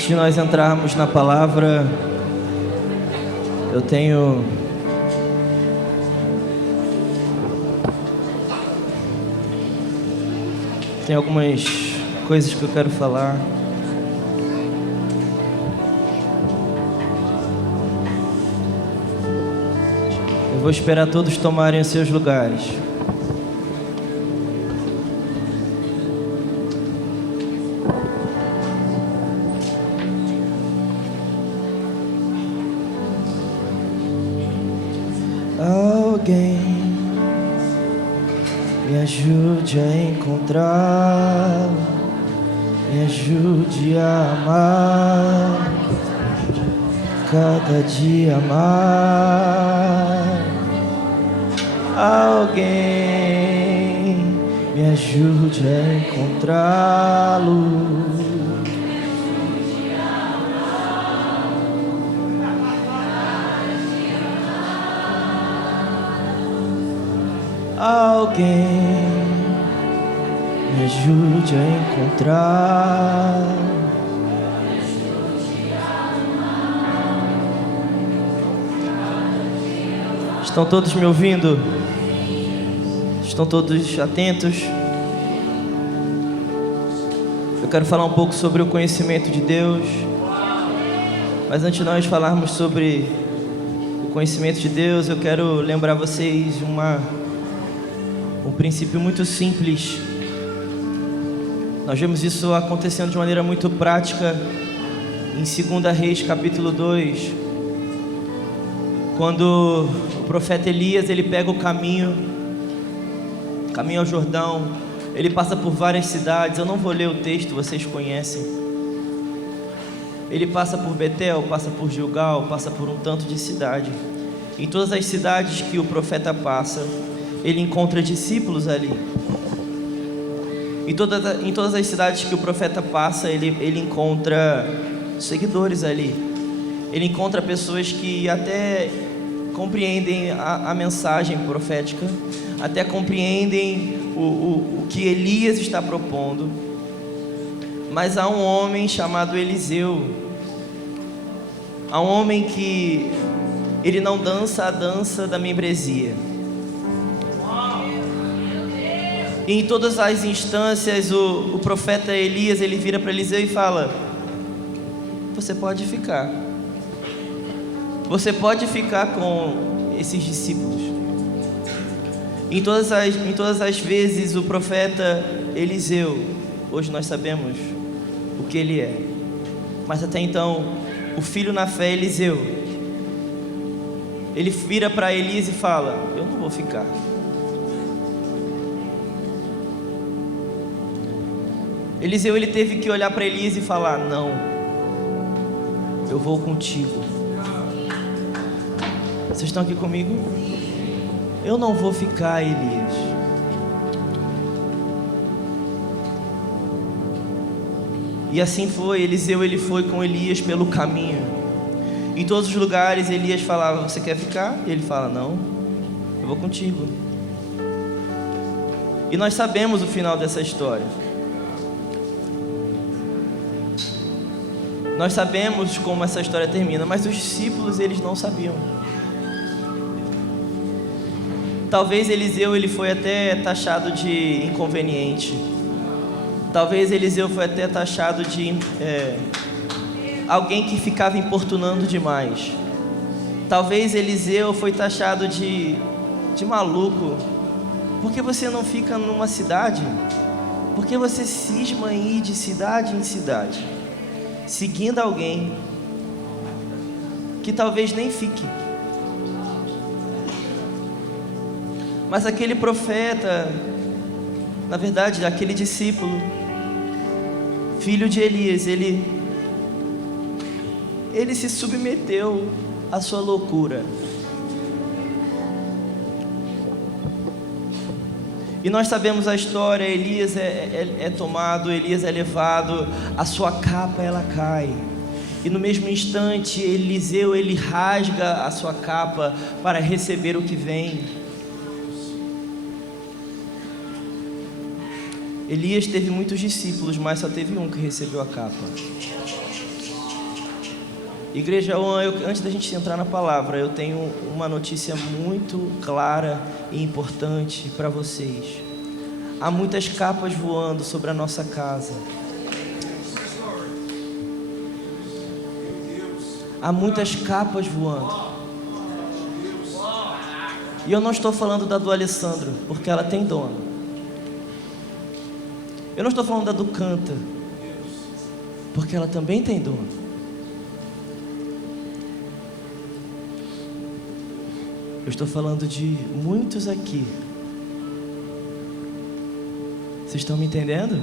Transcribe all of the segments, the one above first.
Antes de nós entrarmos na palavra, eu tenho algumas coisas que eu quero falar. Eu vou esperar todos tomarem os seus lugares. Alguém me ajude a encontrar, me ajude a amar, cada dia amar. Alguém me ajude a encontrá-lo. Alguém me ajude a encontrar. Estão todos me ouvindo? Estão todos atentos? Eu quero falar um pouco sobre o conhecimento de Deus. Mas antes de nós falarmos sobre o conhecimento de Deus, eu quero lembrar vocês um princípio muito simples. Nós vemos isso acontecendo de maneira muito prática em 2 Reis capítulo 2, quando o profeta Elias ele pega o caminho ao Jordão. Ele passa por várias cidades. Eu não vou ler o texto, vocês conhecem. Ele passa por Betel, passa por Gilgal, passa por um tanto de cidade. Em todas as cidades que o profeta passa, ele encontra discípulos ali. Em todas as cidades que o profeta passa, ele encontra seguidores ali. Ele encontra pessoas que até compreendem a mensagem profética, até compreendem o que Elias está propondo. Mas há um homem chamado Eliseu. Há um homem que ele não dança a dança da membresia. E em todas as instâncias, o profeta Elias, ele vira para Eliseu e fala: você pode ficar. Você pode ficar com esses discípulos. Em todas as vezes, o profeta Eliseu, hoje nós sabemos o que ele é. Mas até então, o filho na fé, Eliseu, ele vira para Elias e fala: eu não vou ficar. Eliseu ele teve que olhar para Elias e falar: não, eu vou contigo. Vocês estão aqui comigo? Eu não vou ficar, Elias. E assim foi. Eliseu ele foi com Elias pelo caminho. Em todos os lugares Elias falava: você quer ficar? E ele fala: não, eu vou contigo. E nós sabemos o final dessa história. Nós sabemos como essa história termina, mas os discípulos, eles não sabiam. Talvez Eliseu ele foi até taxado de inconveniente. Talvez Eliseu foi até taxado de alguém que ficava importunando demais. Talvez Eliseu foi taxado de maluco. Por que você não fica numa cidade? Por que você cisma em ir de cidade em cidade, seguindo alguém que talvez nem fique? Mas aquele profeta, na verdade, aquele discípulo, filho de Elias, ele se submeteu à sua loucura. E nós sabemos a história. Elias é tomado, Elias é levado, a sua capa ela cai. E no mesmo instante, Eliseu ele rasga a sua capa para receber o que vem. Elias teve muitos discípulos, mas só teve um que recebeu a capa. Igreja One, antes da gente entrar na palavra, eu tenho uma notícia muito clara e importante para vocês. Há muitas capas voando sobre a nossa casa. Há muitas capas voando. E eu não estou falando da do Alessandro, porque ela tem dono. Eu não estou falando da do Canta, porque ela também tem dono. Eu estou falando de muitos aqui. Vocês estão me entendendo?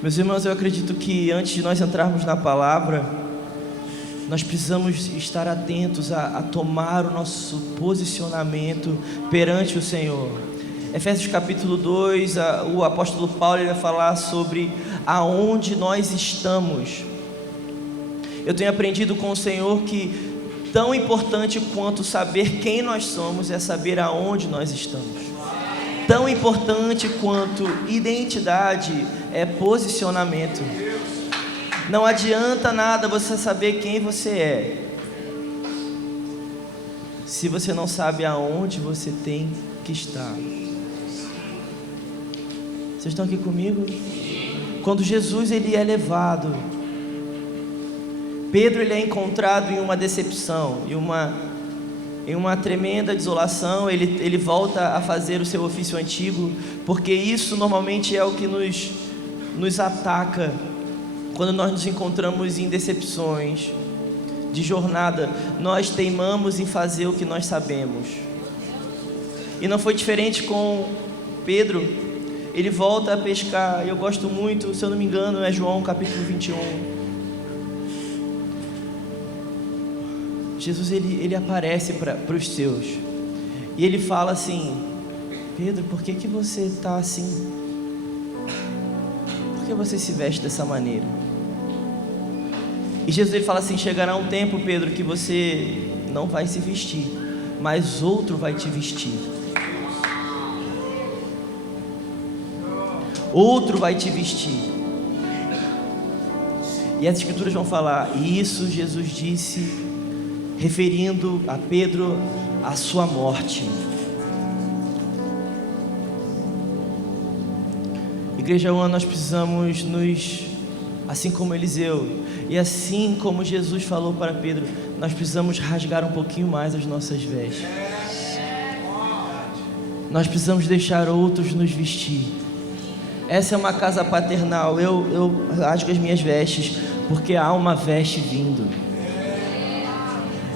Meus irmãos, eu acredito que antes de nós entrarmos na palavra, nós precisamos estar atentos a tomar o nosso posicionamento perante o Senhor. Efésios capítulo 2, o apóstolo Paulo vai falar sobre aonde nós estamos. Eu tenho aprendido com o Senhor que tão importante quanto saber quem nós somos é saber aonde nós estamos. Tão importante quanto identidade é posicionamento. Não adianta nada você saber quem você é, se você não sabe aonde você tem que estar. Vocês estão aqui comigo? Quando Jesus ele é levado, Pedro ele é encontrado em uma decepção, em uma tremenda desolação. Ele volta a fazer o seu ofício antigo, porque isso normalmente é o que nos ataca quando nós nos encontramos em decepções de jornada. Nós teimamos em fazer o que nós sabemos, e não foi diferente com Pedro. Ele volta a pescar. Eu gosto muito, se eu não me engano, é João capítulo 21. Jesus ele aparece para os seus, e ele fala assim: Pedro, por que você está assim? Por que você se veste dessa maneira? E Jesus ele fala assim: chegará um tempo, Pedro, que você não vai se vestir, mas outro vai te vestir. Outro vai te vestir. E as escrituras vão falar, e isso Jesus disse, referindo a Pedro, a sua morte. Igreja One, nós precisamos assim como Eliseu, e assim como Jesus falou para Pedro, nós precisamos rasgar um pouquinho mais as nossas vestes. Nós precisamos deixar outros nos vestir. Essa é uma casa paternal. Eu rasgo as minhas vestes, porque há uma veste vindo.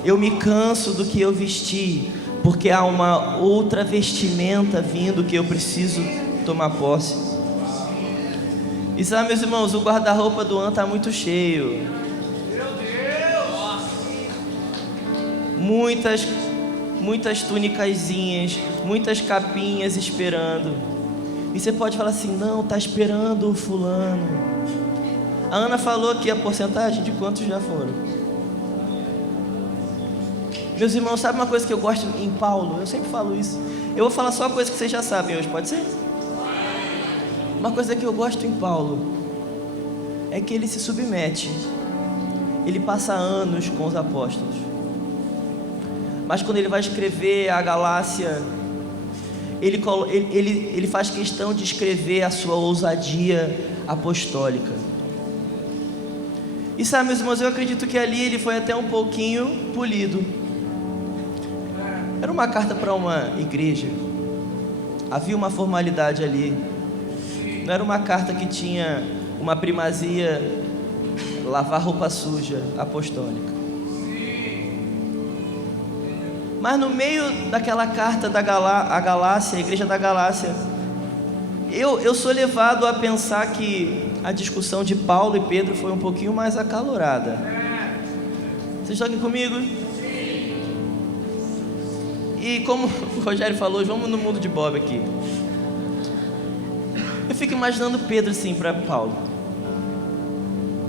Eu me canso do que eu vesti, porque há uma outra vestimenta vindo que eu preciso tomar posse. E sabe, meus irmãos, o guarda-roupa do An está muito cheio. Muitas tunicazinhas, muitas capinhas esperando. E você pode falar assim: não, está esperando o fulano. A Ana falou aqui a porcentagem de quantos já foram. Meus irmãos, sabe uma coisa que eu gosto em Paulo? Eu sempre falo isso. Eu vou falar só uma coisa que vocês já sabem hoje, pode ser? Uma coisa que eu gosto em Paulo é que ele se submete. Ele passa anos com os apóstolos, mas quando ele vai escrever a Galácia, ele faz questão de escrever a sua ousadia apostólica. E sabe, meus irmãos, eu acredito que ali ele foi até um pouquinho polido. Era uma carta para uma igreja, havia uma formalidade ali. Não era uma carta que tinha uma primazia, lavar roupa suja apostólica. Mas no meio daquela carta da Galácia, a igreja da Galácia, eu sou levado a pensar que a discussão de Paulo e Pedro foi um pouquinho mais acalorada. Vocês estão aqui comigo? E como o Rogério falou, vamos no mundo de Bob aqui. Eu fico imaginando Pedro assim para Paulo: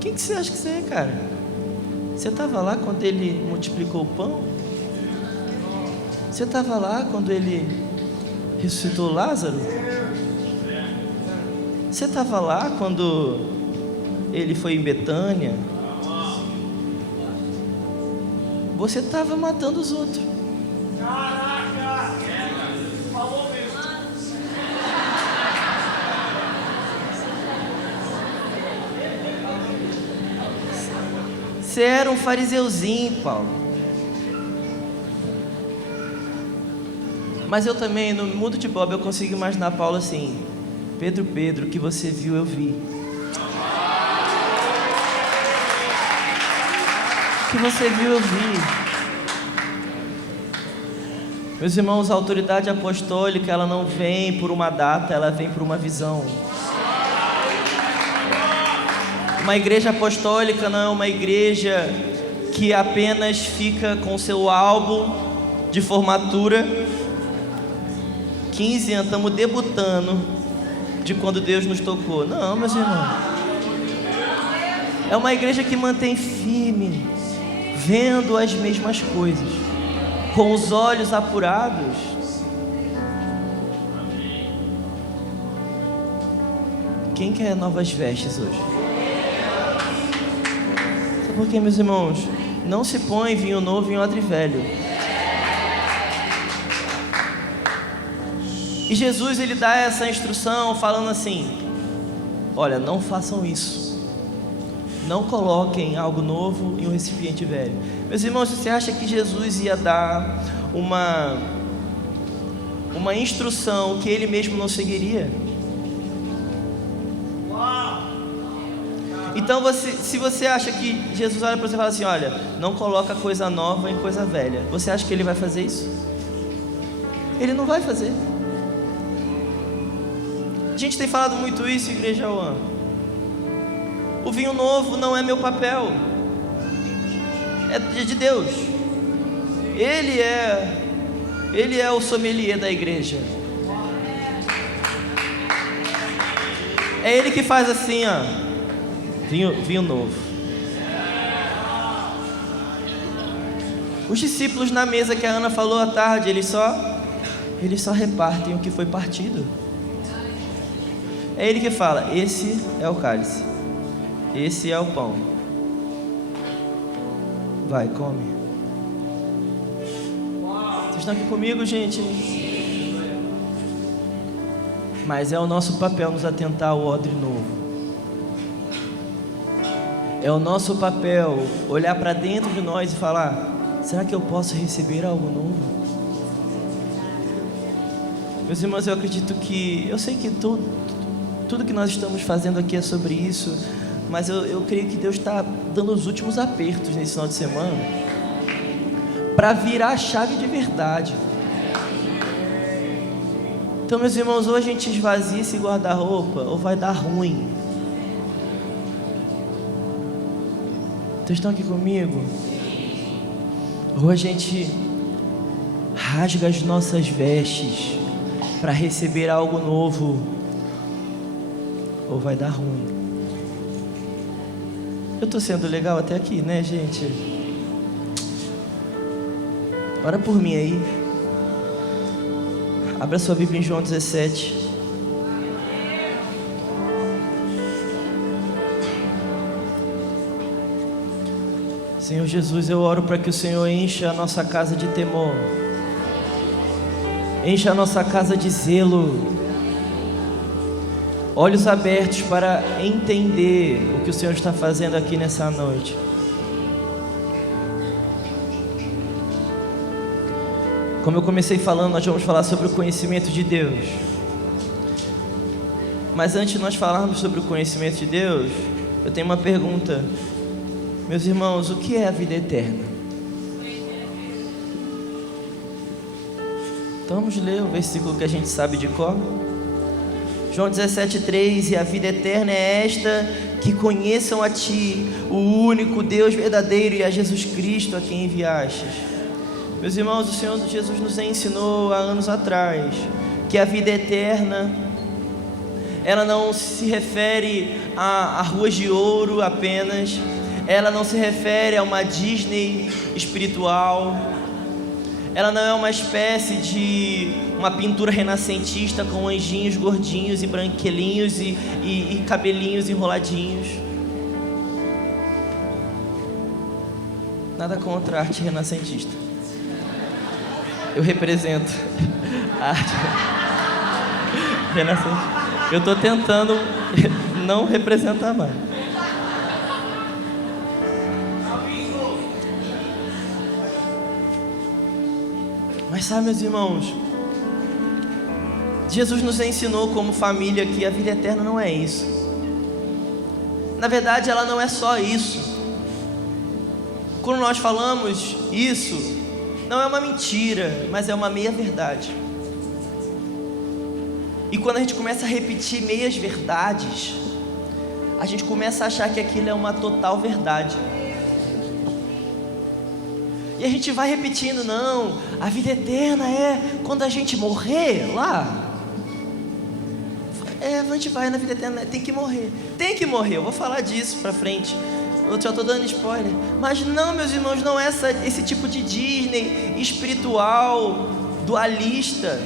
quem que você acha que você é, cara? Você estava lá quando ele multiplicou o pão? Você estava lá quando ele ressuscitou Lázaro? Você estava lá quando ele foi em Betânia? você estava matando os outros. Caraca! Falou mesmo. Você era um fariseuzinho, Paulo. Mas eu também, no mundo de Bob, eu consigo imaginar Paulo assim: Pedro, Pedro, o que você viu, eu vi. O que você viu, eu vi. Meus irmãos, a autoridade apostólica, ela não vem por uma data, ela vem por uma visão. Uma igreja apostólica não é uma igreja que apenas fica com seu álbum de formatura. 15 anos, estamos debutando de quando Deus nos tocou. Não, meus irmãos. É uma igreja que mantém firme, vendo as mesmas coisas, com os olhos apurados. Quem quer novas vestes hoje? Sabe por quê, meus irmãos? Não se põe vinho novo em odre velho. E Jesus, ele dá essa instrução falando assim: olha, não façam isso. Não coloquem algo novo em um recipiente velho. Meus irmãos, você acha que Jesus ia dar uma instrução que ele mesmo não seguiria? Então, se você acha que Jesus olha para você e fala assim: olha, não coloca coisa nova em coisa velha, você acha que ele vai fazer isso? Ele não vai fazer. A gente tem falado muito isso, Igreja One. O vinho novo não é meu papel, é de Deus. Ele é o sommelier da igreja. É ele que faz assim, ó. Vinho novo. Os discípulos na mesa que a Ana falou à tarde, eles só repartem o que foi partido. É ele que fala: esse é o cálice, esse é o pão. Vai, come. Vocês estão aqui comigo, gente? Mas é o nosso papel nos atentar ao odre novo. É o nosso papel olhar para dentro de nós e falar: será que eu posso receber algo novo? Meus irmãos, eu acredito que... eu sei que tudo que nós estamos fazendo aqui é sobre isso, mas eu creio que Deus está dando os últimos apertos nesse final de semana para virar a chave de verdade. Então, meus irmãos, ou a gente esvazia esse guarda-roupa, ou vai dar ruim. Vocês estão aqui comigo? Ou a gente rasga as nossas vestes para receber algo novo, ou vai dar ruim. Eu estou sendo legal até aqui, né, gente? Ora por mim aí. Abra sua Bíblia em João 17. Senhor Jesus, eu oro para que o Senhor encha a nossa casa de temor, encha a nossa casa de zelo, olhos abertos para entender o que o Senhor está fazendo aqui nessa noite. Como eu comecei falando, nós vamos falar sobre o conhecimento de Deus. Mas antes de nós falarmos sobre o conhecimento de Deus, eu tenho uma pergunta. Meus irmãos, o que é a vida eterna? Então vamos ler o versículo que a gente sabe de cor. João 17,3: e a vida eterna é esta, que conheçam a Ti, o único Deus verdadeiro, e a Jesus Cristo, a quem enviastes. Meus irmãos, o Senhor Jesus nos ensinou há anos atrás que a vida eterna, ela não se refere a ruas de ouro apenas, ela não se refere a uma Disney espiritual, ela não é uma espécie de uma pintura renascentista com anjinhos gordinhos e branquelinhos e cabelinhos enroladinhos. Nada contra a arte renascentista. Eu represento a arte renascentista. Eu estou tentando não representar mais. Mas sabe, meus irmãos, Jesus nos ensinou como família que a vida eterna não é isso. Na verdade, ela não é só isso. Quando nós falamos isso, não é uma mentira, mas é uma meia-verdade. E quando a gente começa a repetir meias-verdades, a gente começa a achar que aquilo é uma total verdade. E a gente vai repetindo, não, a vida eterna é quando a gente morrer lá. A gente vai na vida eterna, tem que morrer. Tem que morrer, eu vou falar disso pra frente. Eu já estou dando spoiler. Mas não, meus irmãos, não é esse tipo de Disney espiritual, dualista.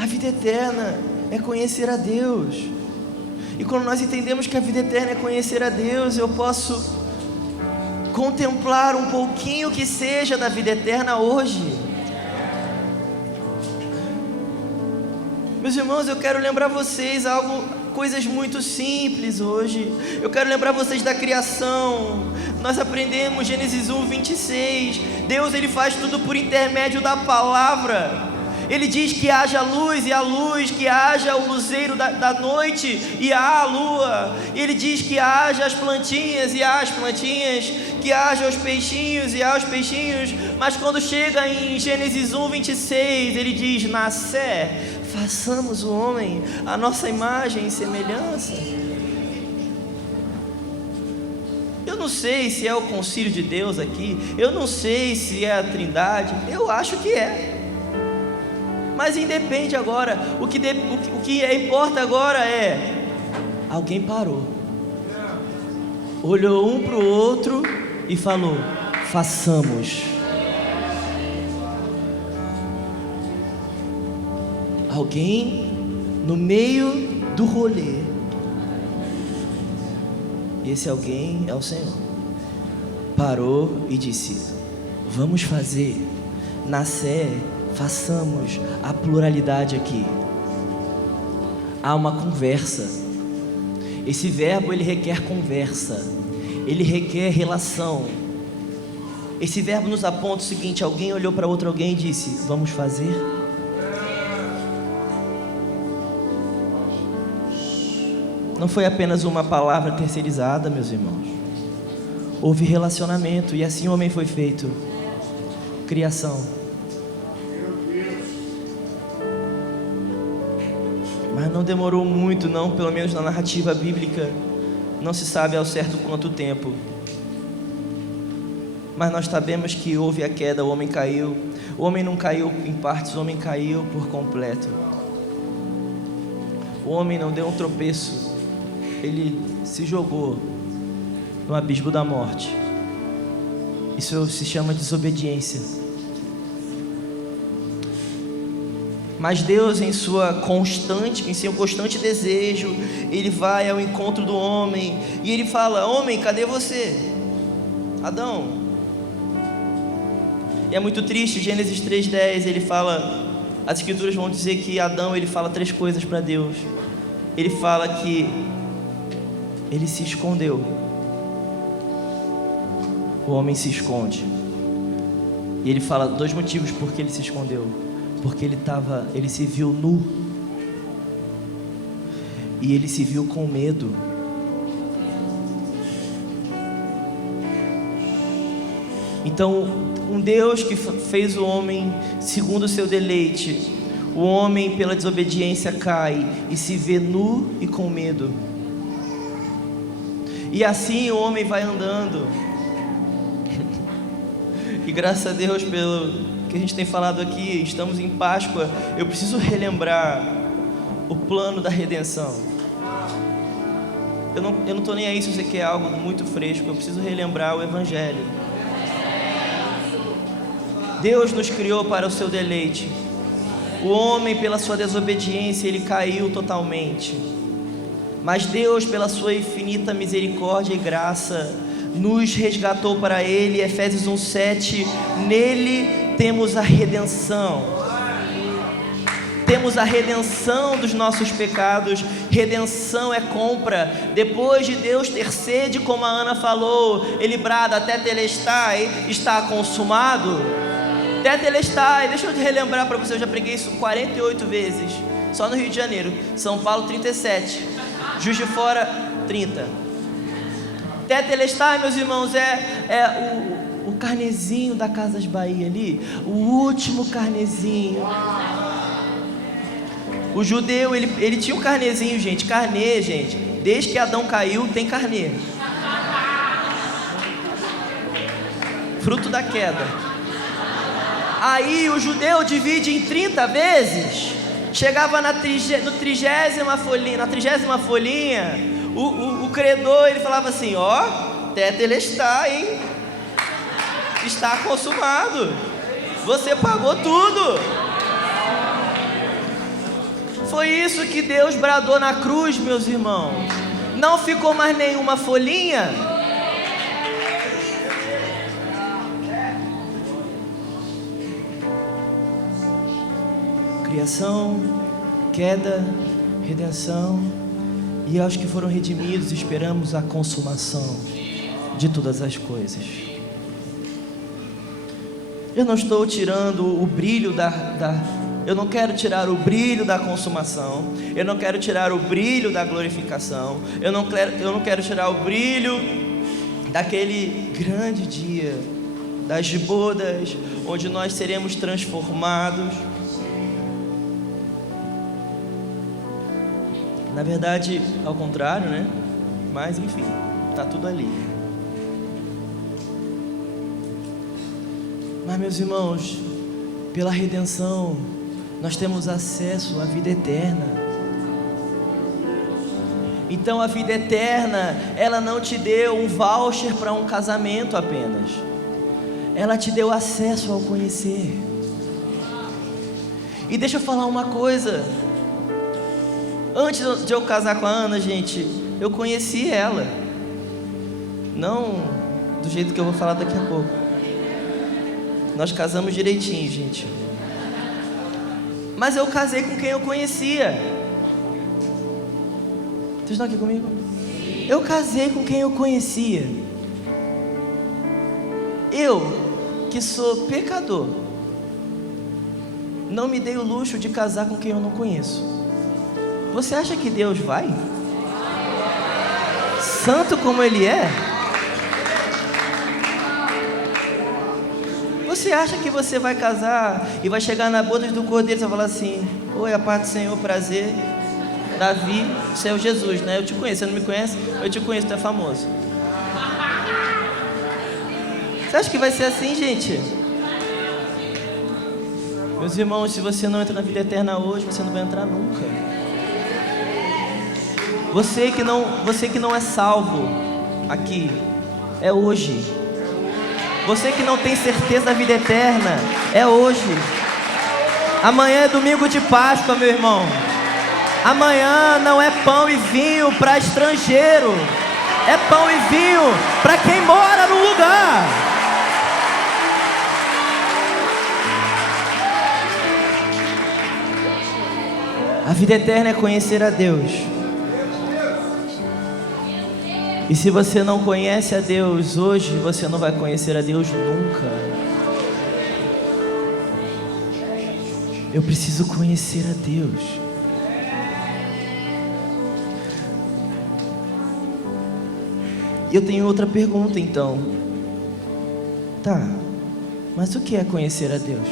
A vida eterna é conhecer a Deus. E quando nós entendemos que a vida eterna é conhecer a Deus, eu posso contemplar um pouquinho que seja da vida eterna hoje. Meus irmãos, eu quero lembrar vocês coisas muito simples hoje. Eu quero lembrar vocês da criação. Nós aprendemos Gênesis 1:26. Deus, ele faz tudo por intermédio da palavra. Ele diz que haja luz e há luz, que haja o luzeiro da noite e há a lua. Ele diz que haja as plantinhas e há as plantinhas, que haja os peixinhos e há os peixinhos. Mas quando chega em Gênesis 1:26, ele diz: nascer, façamos o homem a nossa imagem e semelhança. Eu não sei se é o concílio de Deus aqui, eu não sei se é a Trindade, eu acho que é. Mas independe agora, o que importa agora é, alguém parou, olhou um para o outro e falou: façamos. Alguém no meio do rolê, e esse alguém é o Senhor, parou e disse: vamos fazer, nascer, façamos a pluralidade aqui. Há uma conversa. Esse verbo, ele requer conversa, ele requer relação. Esse verbo nos aponta o seguinte: alguém olhou para outro alguém e disse: vamos fazer. Não foi apenas uma palavra terceirizada, meus irmãos. Houve relacionamento, e assim o homem foi feito. Criação. Mas não demorou muito, não, pelo menos na narrativa bíblica, não se sabe ao certo quanto tempo. Mas nós sabemos que houve a queda, o homem caiu. O homem não caiu em partes, o homem caiu por completo. O homem não deu um tropeço, ele se jogou no abismo da morte. Isso se chama desobediência. Mas Deus, em seu constante desejo, ele vai ao encontro do homem e ele fala: homem, cadê você? Adão. E é muito triste, Gênesis 3:10, ele fala, as escrituras vão dizer que Adão, ele fala 3 coisas para Deus. Ele fala que ele se escondeu. O homem se esconde. E ele fala 2 motivos por que ele se escondeu. Porque ele se viu nu. E ele se viu com medo. Então, um Deus que fez o homem segundo o seu deleite, o homem pela desobediência cai e se vê nu e com medo. E assim o homem vai andando. E graças a Deus pelo que a gente tem falado aqui, estamos em Páscoa, eu preciso relembrar o plano da redenção. Eu não estou nem aí se você quer algo muito fresco, eu preciso relembrar o Evangelho. Deus nos criou para o seu deleite. O homem, pela sua desobediência, ele caiu totalmente. Mas Deus, pela sua infinita misericórdia e graça, nos resgatou para Ele. Efésios 1:7, nele temos a redenção. Temos a redenção dos nossos pecados. Redenção é compra. Depois de Deus ter sede, como a Ana falou, Ele brada, tetelestai, está consumado. Tetelestai, deixa eu te relembrar para você, eu já preguei isso 48 vezes, só no Rio de Janeiro. São Paulo 37, Juiz de Fora 30. Tetelestai, meus irmãos, é o carnezinho da Casas Bahia ali, o último carnezinho. O judeu, ele tinha um carnezinho, gente. Carnê, gente, desde que Adão caiu, tem carnê. Fruto da queda. Aí o judeu divide em 30 vezes. Chegava na 30ª folhinha, o credor, ele falava assim, ó, tetelestai, hein? Está consumado. Você pagou tudo. Foi isso que Deus bradou na cruz, meus irmãos. Não ficou mais nenhuma folhinha. Criação, queda, redenção. E aos que foram redimidos, esperamos a consumação de todas as coisas. Eu não estou tirando o brilho eu não quero tirar o brilho da consumação. Eu não quero tirar o brilho da glorificação. Eu não quero tirar o brilho daquele grande dia das bodas, onde nós seremos transformados. Na verdade, ao contrário, né? Mas enfim, está tudo ali. Mas, meus irmãos, pela redenção, nós temos acesso à vida eterna. Então a vida eterna, ela não te deu um voucher para um casamento apenas. Ela te deu acesso ao conhecer. E deixa eu falar uma coisa. Antes de eu casar com a Ana, gente, eu conheci ela. Não do jeito que eu vou falar daqui a pouco. Nós casamos direitinho, gente. Mas eu casei com quem eu conhecia. Vocês estão aqui comigo? Eu casei com quem eu conhecia. Eu, que sou pecador, não me dei o luxo de casar com quem eu não conheço. Você acha que Deus vai? Santo como Ele é? Você acha que você vai casar e vai chegar na boda do Cordeiro e vai falar assim: oi, a paz do Senhor, prazer, Davi, você é o Jesus, né? Eu te conheço, você não me conhece? Eu te conheço, tu é famoso. Você acha que vai ser assim, gente? Meus irmãos, se você não entra na vida eterna hoje, você não vai entrar nunca. Você que não é salvo aqui, é hoje. Você que não tem certeza da vida eterna, é hoje. Amanhã é domingo de Páscoa, meu irmão. Amanhã não é pão e vinho para estrangeiro, é pão e vinho para quem mora no lugar. A vida eterna é conhecer a Deus. E se você não conhece a Deus hoje, você não vai conhecer a Deus nunca. Eu preciso conhecer a Deus. E eu tenho outra pergunta então. Tá, mas o que é conhecer a Deus?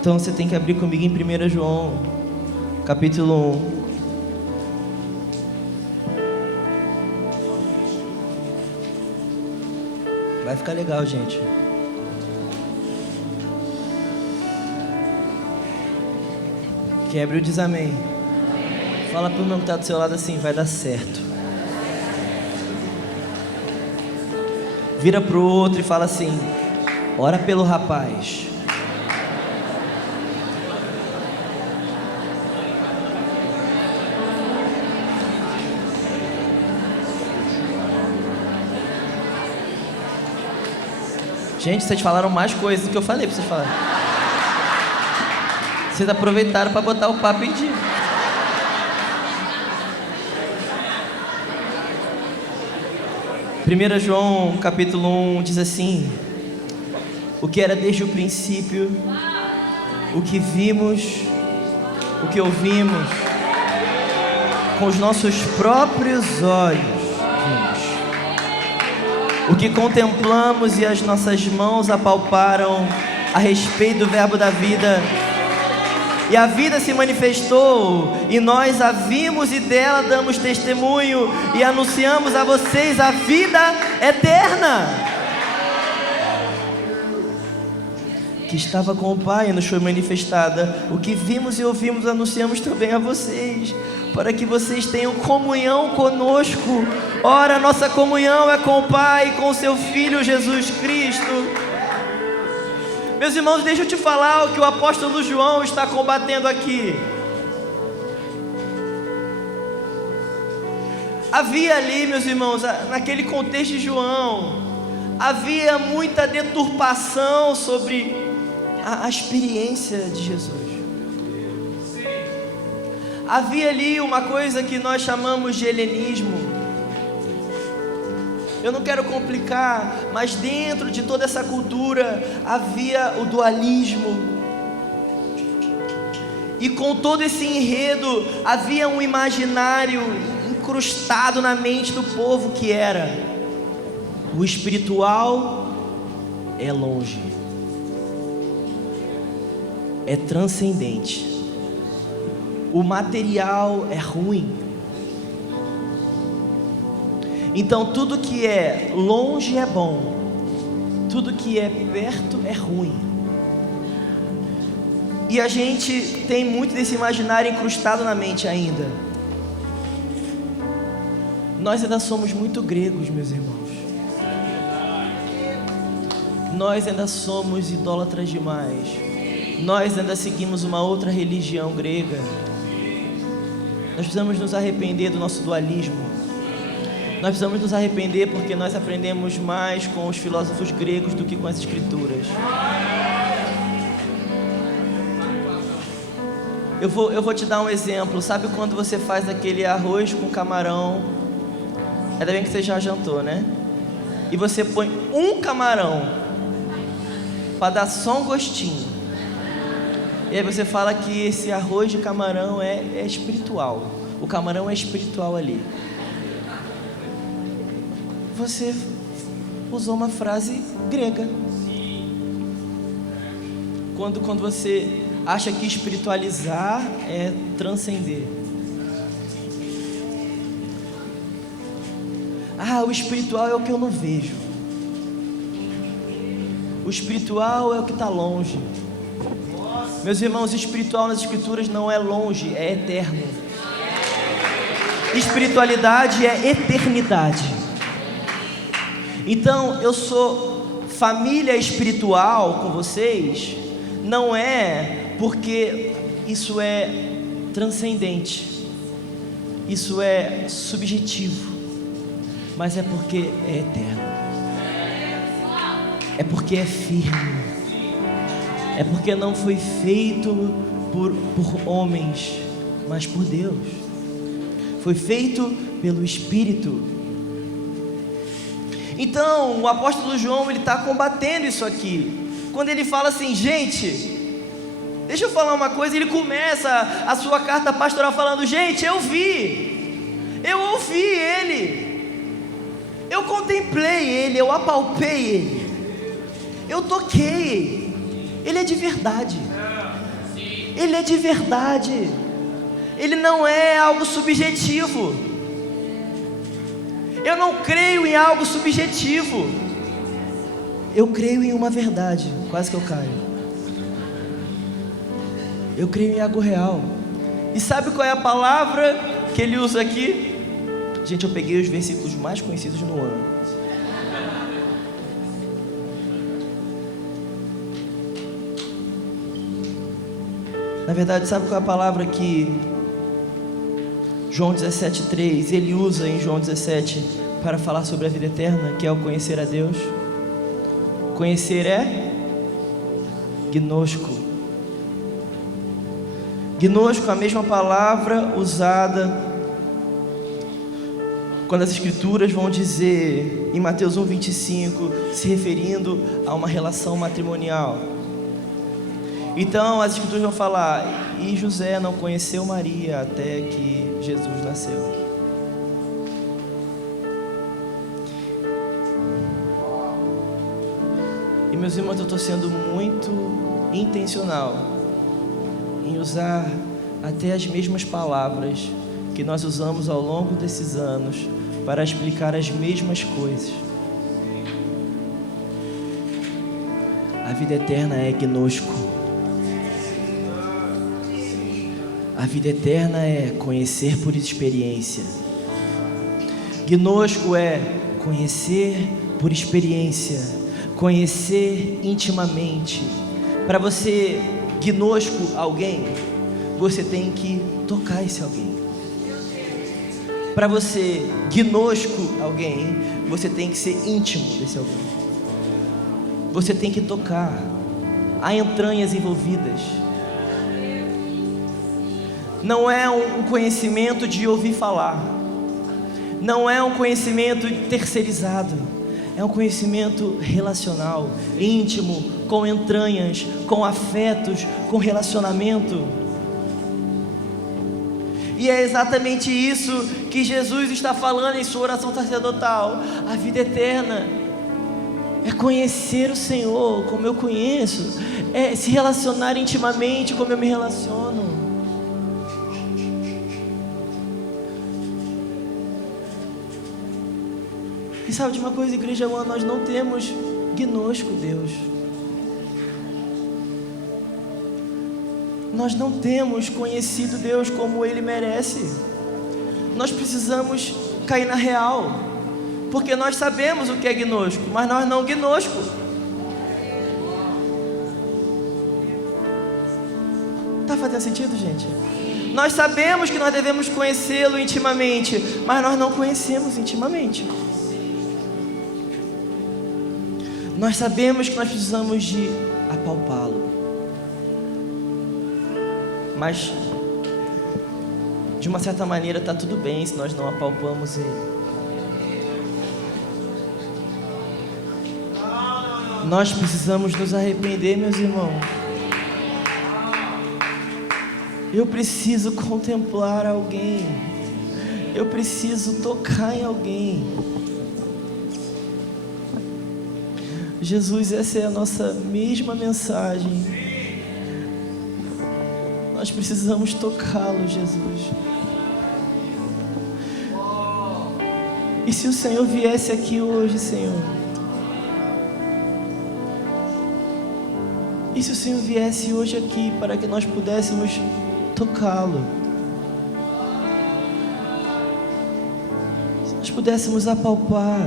Então você tem que abrir comigo em 1 João, capítulo 1. Vai ficar legal, gente. Quem abriu diz amém. Fala pro irmão que está do seu lado assim: vai dar certo. Vira pro outro e fala assim: ora pelo rapaz. Gente, vocês falaram mais coisas do que eu falei pra vocês falarem. Vocês aproveitaram para botar o papo em dia. Primeira João, capítulo 1, diz assim: o que era desde o princípio, o que vimos, o que ouvimos, com os nossos próprios olhos vimos, o que contemplamos e as nossas mãos apalparam a respeito do verbo da vida. E a vida se manifestou, e nós a vimos e dela damos testemunho, e anunciamos a vocês a vida eterna, que estava com o Pai e nos foi manifestada. O que vimos e ouvimos anunciamos também a vocês, para que vocês tenham comunhão conosco. Ora, nossa comunhão é com o Pai e com o seu Filho Jesus Cristo. Meus irmãos, deixa eu te falar o que o apóstolo João está combatendo aqui. Havia ali, meus irmãos, naquele contexto de João, havia muita deturpação sobre a experiência de Jesus. Havia ali uma coisa que nós chamamos de helenismo. Eu não quero complicar, mas dentro de toda essa cultura havia o dualismo. E com todo esse enredo havia um imaginário incrustado na mente do povo, que era: o espiritual é longe, é transcendente, o material é ruim. Então tudo que é longe é bom, tudo que é perto é ruim. E a gente tem muito desse imaginário incrustado na mente ainda. Nós ainda somos muito gregos, meus irmãos. Nós ainda somos idólatras demais. Nós ainda seguimos uma outra religião grega. Nós precisamos nos arrepender do nosso dualismo. Nós precisamos nos arrepender porque nós aprendemos mais com os filósofos gregos do que com as escrituras. Eu vou te dar um exemplo. Sabe quando você faz aquele arroz com camarão? Ainda bem que você já jantou, né? E você põe um camarão para dar só um gostinho. E aí você fala que esse arroz de camarão é espiritual. O camarão é espiritual ali. Você usou uma frase grega. Quando você acha que espiritualizar é transcender. O espiritual é o que eu não vejo. O espiritual é o que está longe. Meus irmãos, espiritual nas escrituras não é longe, é eterno. Espiritualidade é eternidade. Então, eu sou família espiritual com vocês, não é porque isso é transcendente, isso é subjetivo, mas é porque é eterno, é porque é firme, é porque não foi feito por homens, mas por Deus, foi feito pelo Espírito. Então, o apóstolo João, ele está combatendo isso aqui, quando ele fala assim: gente, deixa eu falar uma coisa. Ele começa a sua carta pastoral falando: gente, eu ouvi ele, eu contemplei ele, eu apalpei ele, eu toquei, ele é de verdade, ele é de verdade, ele não é algo subjetivo. Eu não creio em algo subjetivo, eu creio em uma verdade. Quase que eu caio. Eu creio em algo real. E sabe qual é a palavra que ele usa aqui? Gente, eu peguei os versículos mais conhecidos no ano. Na verdade, sabe qual é a palavra que João 17,3, ele usa em João 17 para falar sobre a vida eterna, que é o conhecer a Deus? Conhecer é gnosco. Gnosco é a mesma palavra usada quando as escrituras vão dizer em Mateus 1:25, se referindo a uma relação matrimonial. Então as escrituras vão falar: e José não conheceu Maria até que Jesus nasceu. E meus irmãos, eu estou sendo muito intencional em usar até as mesmas palavras que nós usamos ao longo desses anos para explicar as mesmas coisas. A vida eterna é gnosco. A vida eterna é conhecer por experiência. Gnosco é conhecer por experiência, conhecer intimamente. Para você gnosco alguém, você tem que tocar esse alguém. Para você gnosco alguém, você tem que ser íntimo desse alguém. Você tem que tocar. Há entranhas envolvidas. Não é um conhecimento de ouvir falar. Não é um conhecimento terceirizado. É um conhecimento relacional, íntimo, com entranhas, com afetos, com relacionamento. E é exatamente isso que Jesus está falando em sua oração sacerdotal. A vida eterna é conhecer o Senhor como eu conheço, é se relacionar intimamente como eu me relaciono. E sabe de uma coisa, Igreja One, nós não temos gnosco Deus. Nós não temos conhecido Deus como Ele merece. Nós precisamos cair na real, porque nós sabemos o que é gnosco, mas nós não gnosco. Está fazendo sentido, gente? Nós sabemos que nós devemos conhecê-lo intimamente, mas nós não conhecemos intimamente. Nós sabemos que nós precisamos de apalpá-lo, mas de uma certa maneira está tudo bem se nós não apalpamos Ele. Nós precisamos nos arrepender, meus irmãos. Eu preciso contemplar alguém. Eu preciso tocar em alguém. Jesus, essa é a nossa mesma mensagem. Nós precisamos tocá-lo, Jesus. E se o Senhor viesse aqui hoje, Senhor? E se o Senhor viesse hoje aqui para que nós pudéssemos tocá-lo? Se nós pudéssemos apalpar.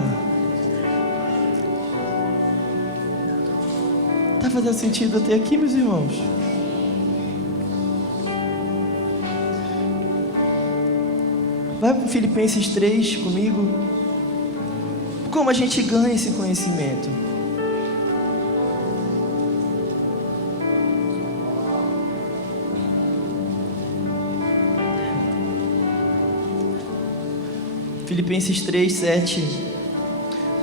Está fazendo sentido até aqui, meus irmãos? Vai para Filipenses 3 comigo. Como a gente ganha esse conhecimento? Filipenses 3, 7.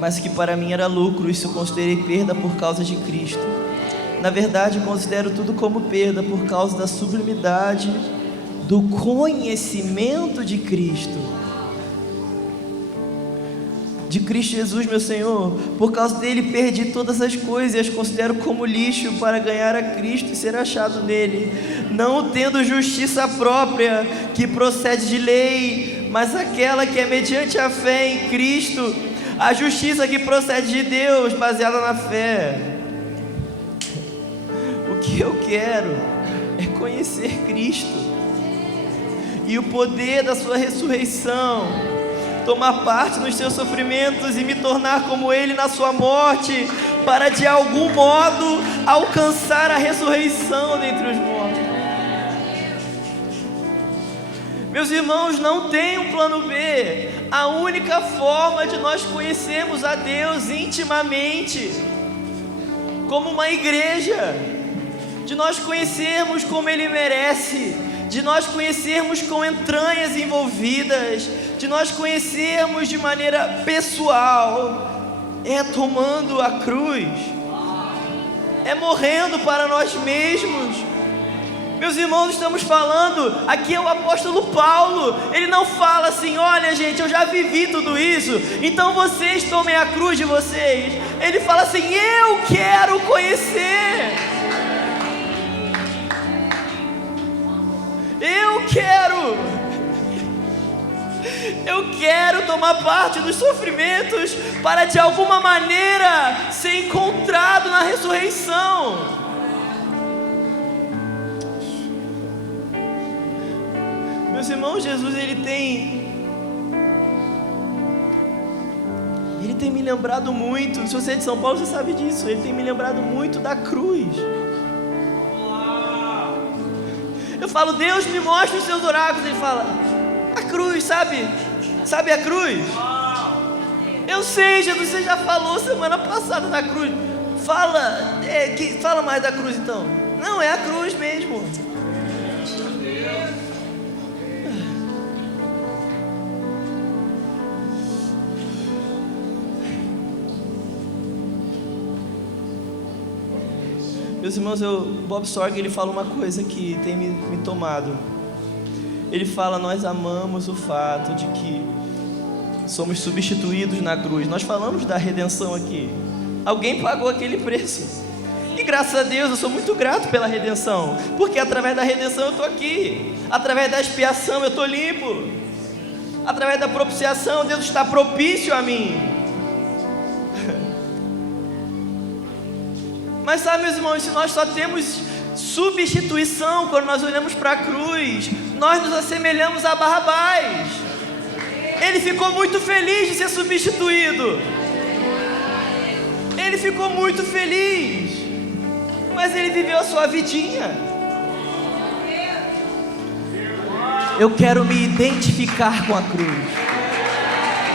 Mas que para mim era lucro, isso eu considerei perda por causa de Cristo. Na verdade, eu considero tudo como perda por causa da sublimidade do conhecimento de Cristo. De Cristo Jesus, meu Senhor. Por causa dele perdi todas as coisas e as considero como lixo para ganhar a Cristo e ser achado nele, não tendo justiça própria que procede de lei, mas aquela que é mediante a fé em Cristo, a justiça que procede de Deus, baseada na fé. O que eu quero é conhecer Cristo e o poder da sua ressurreição, tomar parte nos seus sofrimentos e me tornar como Ele na sua morte, para de algum modo alcançar a ressurreição dentre os mortos. Meus irmãos, não tem um plano B. A única forma de nós conhecermos a Deus intimamente como uma igreja, de nós conhecermos como Ele merece, de nós conhecermos com entranhas envolvidas, de nós conhecermos de maneira pessoal, é tomando a cruz, é morrendo para nós mesmos. Meus irmãos, estamos falando, aqui é o apóstolo Paulo, ele não fala assim, olha gente, eu já vivi tudo isso, então vocês tomem a cruz de vocês. Ele fala assim, eu quero conhecer, eu quero tomar parte dos sofrimentos para de alguma maneira ser encontrado na ressurreição. Meus irmãos, Jesus ele tem me lembrado muito. Se você é de São Paulo, você sabe disso. Ele tem me lembrado muito da cruz. Eu falo, Deus me mostra os seus oráculos. Ele fala, a cruz, sabe a cruz? Eu sei, Jesus, você já falou semana passada da cruz. Fala mais da cruz então. Não, é a cruz mesmo. Meus irmãos, Bob Sorg, ele fala uma coisa que tem me tomado. Ele fala, nós amamos o fato de que somos substituídos na cruz. Nós falamos da redenção aqui. Alguém pagou aquele preço. E graças a Deus, eu sou muito grato pela redenção. Porque através da redenção eu estou aqui. Através da expiação eu estou limpo. Através da propiciação, Deus está propício a mim. Mas sabe, meus irmãos, se nós só temos substituição quando nós olhamos para a cruz, nós nos assemelhamos a Barrabás. Ele ficou muito feliz de ser substituído. Ele ficou muito feliz. Mas ele viveu a sua vidinha. Eu quero me identificar com a cruz.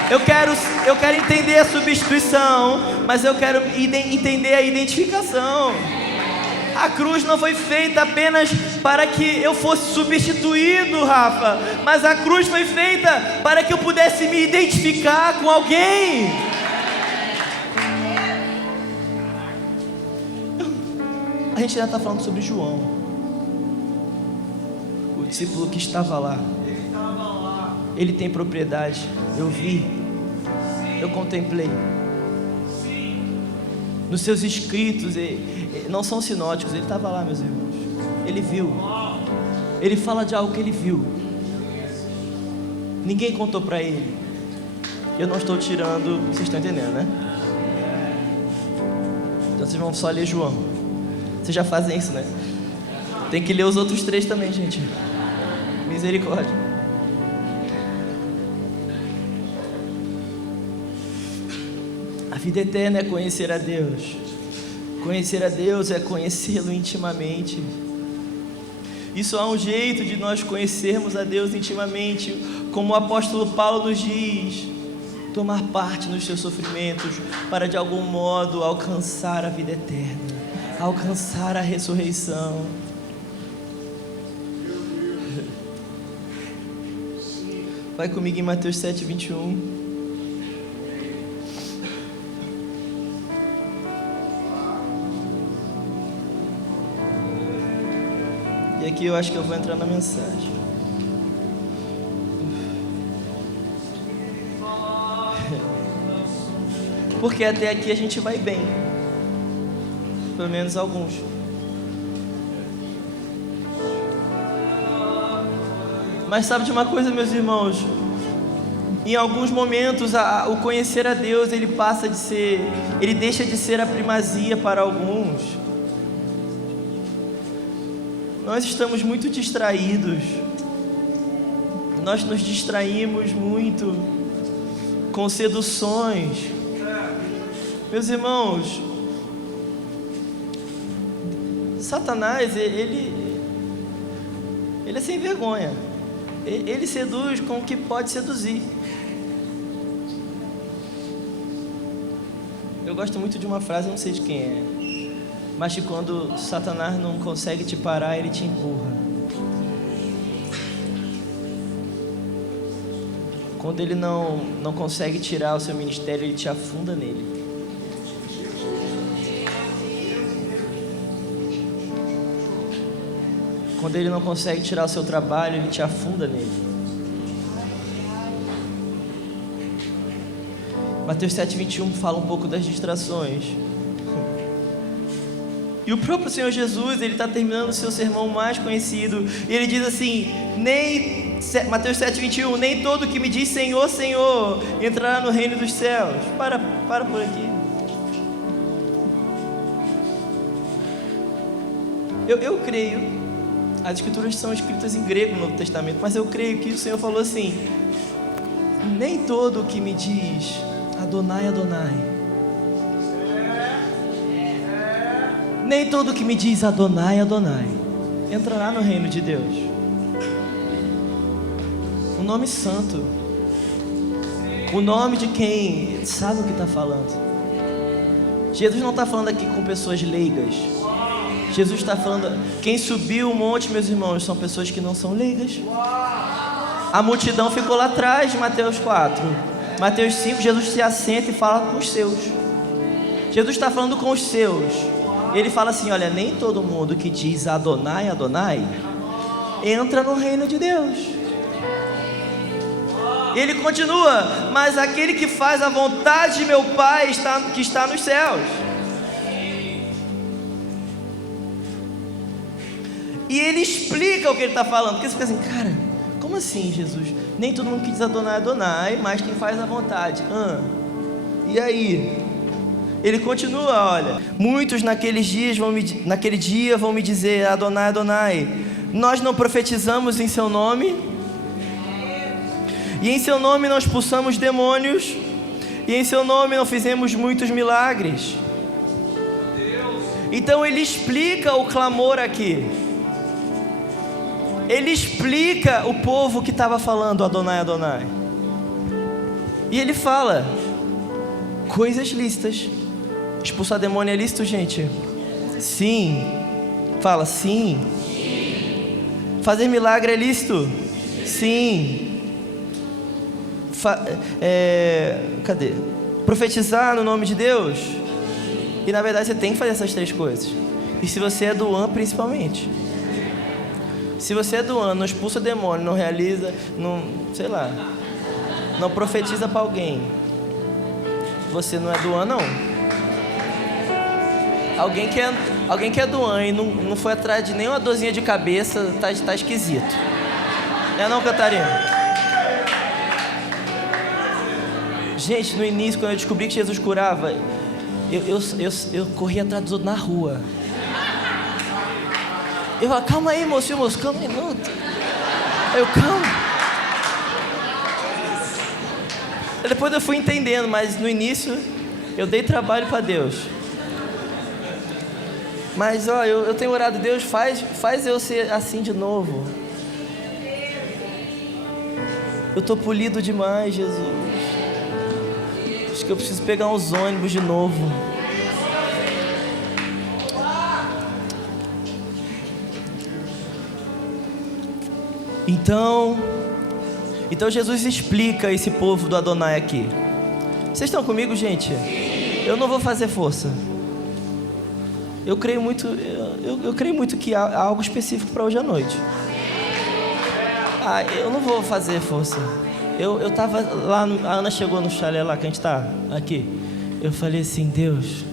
Eu quero entender a substituição, mas eu quero entender a identificação. A cruz não foi feita apenas para que eu fosse substituído, Rafa, mas a cruz foi feita para que eu pudesse me identificar com alguém. A gente ainda está falando sobre João, o discípulo que estava lá. Ele tem propriedade. Eu vi, eu contemplei. Nos seus escritos, não são sinóticos, ele estava lá, meus irmãos. Ele viu. Ele fala de algo que ele viu. Ninguém contou para ele. Eu não estou tirando, vocês estão entendendo, né? Então vocês vão só ler João. Vocês já fazem isso, né? Tem que ler os outros 3 também, gente. Misericórdia. A vida eterna é conhecer a Deus. Conhecer a Deus é conhecê-lo intimamente. Isso é um jeito de nós conhecermos a Deus intimamente, como o apóstolo Paulo nos diz, tomar parte nos seus sofrimentos para de algum modo alcançar a vida eterna, alcançar a ressurreição. Vai comigo em Mateus 7:21. E aqui eu acho que eu vou entrar na mensagem. Porque até aqui a gente vai bem. Pelo menos alguns. Mas sabe de uma coisa, meus irmãos? Em alguns momentos o conhecer a Deus ele deixa de ser a primazia para alguns. Nós estamos muito distraídos. Nós nos distraímos muito com seduções. Meus irmãos, Satanás, ele é sem vergonha. Ele seduz com o que pode seduzir. Eu gosto muito de uma frase, eu não sei de quem é. mas que quando Satanás não consegue te parar, ele te empurra. Quando ele não consegue tirar o seu ministério, ele te afunda nele. Quando ele não consegue tirar o seu trabalho, ele te afunda nele. Mateus 7:21 fala um pouco das distrações. E o próprio Senhor Jesus, ele está terminando o seu sermão mais conhecido, e ele diz assim, Mateus 7:21, nem todo que me diz Senhor, Senhor, entrará no reino dos céus. Para por aqui. Eu creio, as escrituras são escritas em grego no Novo Testamento, mas eu creio que o Senhor falou assim, nem todo que me diz Adonai, Adonai, nem todo que me diz Adonai, Adonai, entrará no reino de Deus. O nome santo, o nome de quem sabe o que está falando. Jesus não está falando aqui com pessoas leigas. Jesus está falando, quem subiu o monte, meus irmãos, são pessoas que não são leigas. A multidão ficou lá atrás de Mateus 4. Mateus 5, Jesus se assenta e fala com os seus. Jesus está falando com os seus. Ele fala assim, olha, nem todo mundo que diz Adonai, Adonai, entra no reino de Deus. Ele continua, mas aquele que faz a vontade de meu Pai que está nos céus. E ele explica o que ele está falando, porque você fica assim, cara, como assim, Jesus? Nem todo mundo que diz Adonai, Adonai, mas quem faz a vontade. E aí? Ele continua, olha, muitos naquele dia vão me dizer, Adonai, Adonai, nós não profetizamos em seu nome, e em seu nome não expulsamos demônios, e em seu nome não fizemos muitos milagres. Então ele explica o clamor aqui. Ele explica o povo que estava falando Adonai, Adonai. E ele fala coisas lícitas. Expulsar demônio é lícito, gente? Sim. Fala, sim. Fazer milagre é lícito? Sim. Cadê? Profetizar no nome de Deus? E na verdade você tem que fazer essas três coisas. E se você é do An, principalmente. Se você é do An, não expulsa demônio, não realiza, não, sei lá, não profetiza para alguém, você não é do An, não. Alguém que é do An e não foi atrás de nenhuma dorzinha de cabeça, tá esquisito. Não, Catarina? Gente, no início, quando eu descobri que Jesus curava, eu corri atrás dos outros na rua. Eu falo, calma aí, moço, calma um minuto. Calma. Depois eu fui entendendo, mas no início eu dei trabalho para Deus. Mas ó, eu tenho orado, Deus faz eu ser assim de novo. Eu tô polido demais, Jesus. Acho que eu preciso pegar uns ônibus de novo. Então Jesus explica esse povo do Adonai aqui. Vocês estão comigo, gente? Eu não vou fazer força. Eu creio muito que há algo específico para hoje à noite. Eu não vou fazer força. Eu tava lá, a Ana chegou no chalé lá que a gente tá aqui. Eu falei assim, Deus,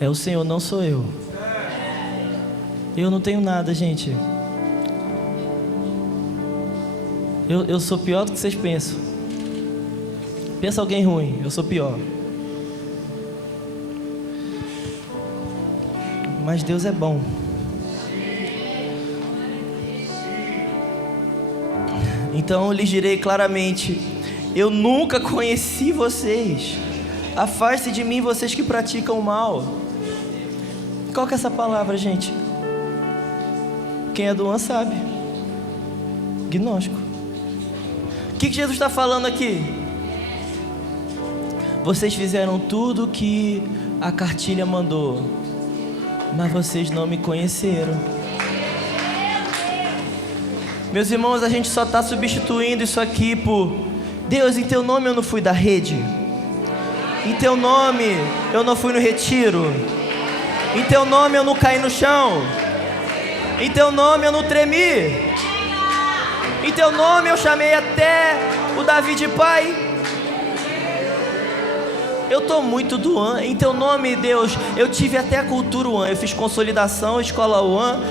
é o Senhor, não sou eu. Eu não tenho nada, gente. Eu sou pior do que vocês pensam. Pensa alguém ruim, eu sou pior. Mas Deus é bom. Então eu lhes direi claramente: eu nunca conheci vocês. Afaste de mim, vocês que praticam o mal. Qual que é essa palavra, gente? Quem é do An sabe. Gnóstico. O que Jesus está falando aqui? Vocês fizeram tudo que a cartilha mandou. mas vocês não me conheceram. Meus irmãos, a gente só está substituindo isso aqui por: Deus, em teu nome eu não fui da rede, em teu nome eu não fui no retiro, em teu nome eu não caí no chão, em teu nome eu não tremi, em teu nome eu chamei até o Davi de pai. Eu tô muito do One. Em teu nome, Deus, eu tive até a cultura One. Eu fiz consolidação, escola One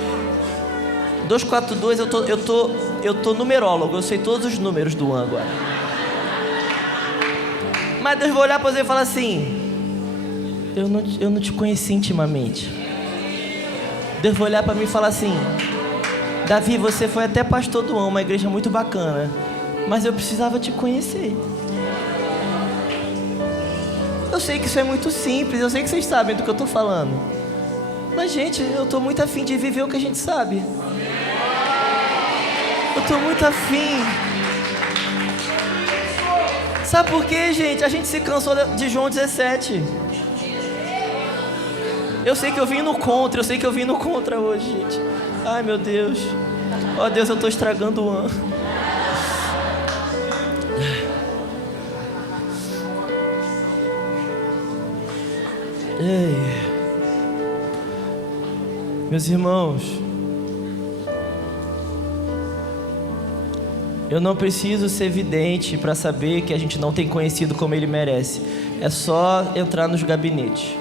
242. Eu tô numerólogo. Eu sei todos os números do One agora. Mas Deus vai olhar para você e falar assim: eu não te conheci intimamente. Deus vai olhar para mim e falar assim: Davi, você foi até pastor do One, uma igreja muito bacana, mas eu precisava te conhecer. Eu sei que isso é muito simples, eu sei que vocês sabem do que eu estou falando, mas gente, eu estou muito afim de viver o que a gente sabe. Eu estou muito afim. Sabe por quê, gente? A gente se cansou de João 17. Eu sei que eu vim no contra, hoje, gente. Ai, meu Deus. Ó Deus, eu estou estragando o ano. Ei, meus irmãos, eu não preciso ser vidente para saber que a gente não tem conhecido como ele merece. É só entrar nos gabinetes.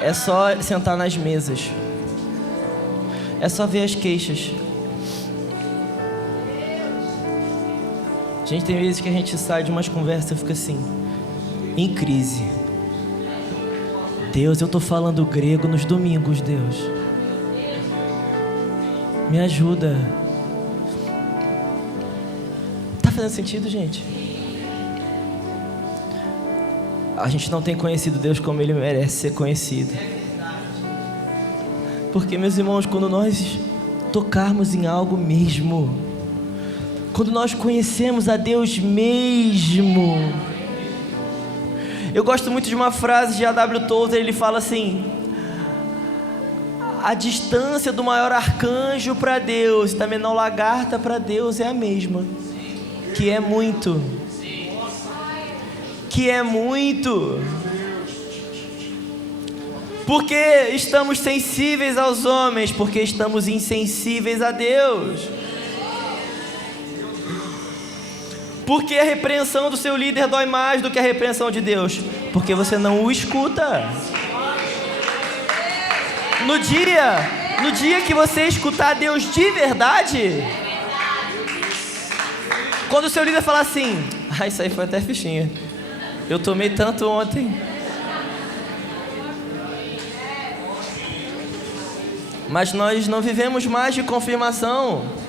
É só sentar nas mesas. É só ver as queixas. Gente, tem vezes que a gente sai de umas conversas e fica assim, em crise. Deus, eu tô falando grego nos domingos, Deus. Me ajuda. Tá fazendo sentido, gente? A gente não tem conhecido Deus como Ele merece ser conhecido. Porque, meus irmãos, quando nós tocarmos em algo mesmo, quando nós conhecemos a Deus mesmo. Eu gosto muito de uma frase de A.W. Tozer, ele fala assim: a distância do maior arcanjo para Deus e da menor lagarta para Deus é a mesma, que é muito. Que é muito. Porque estamos sensíveis aos homens, porque estamos insensíveis a Deus. Porque a repreensão do seu líder dói mais do que a repreensão de Deus? Porque você não o escuta. No dia que você escutar Deus de verdade, quando o seu líder falar assim: isso aí foi até fichinha, eu tomei tanto ontem, mas nós não vivemos mais de confirmação.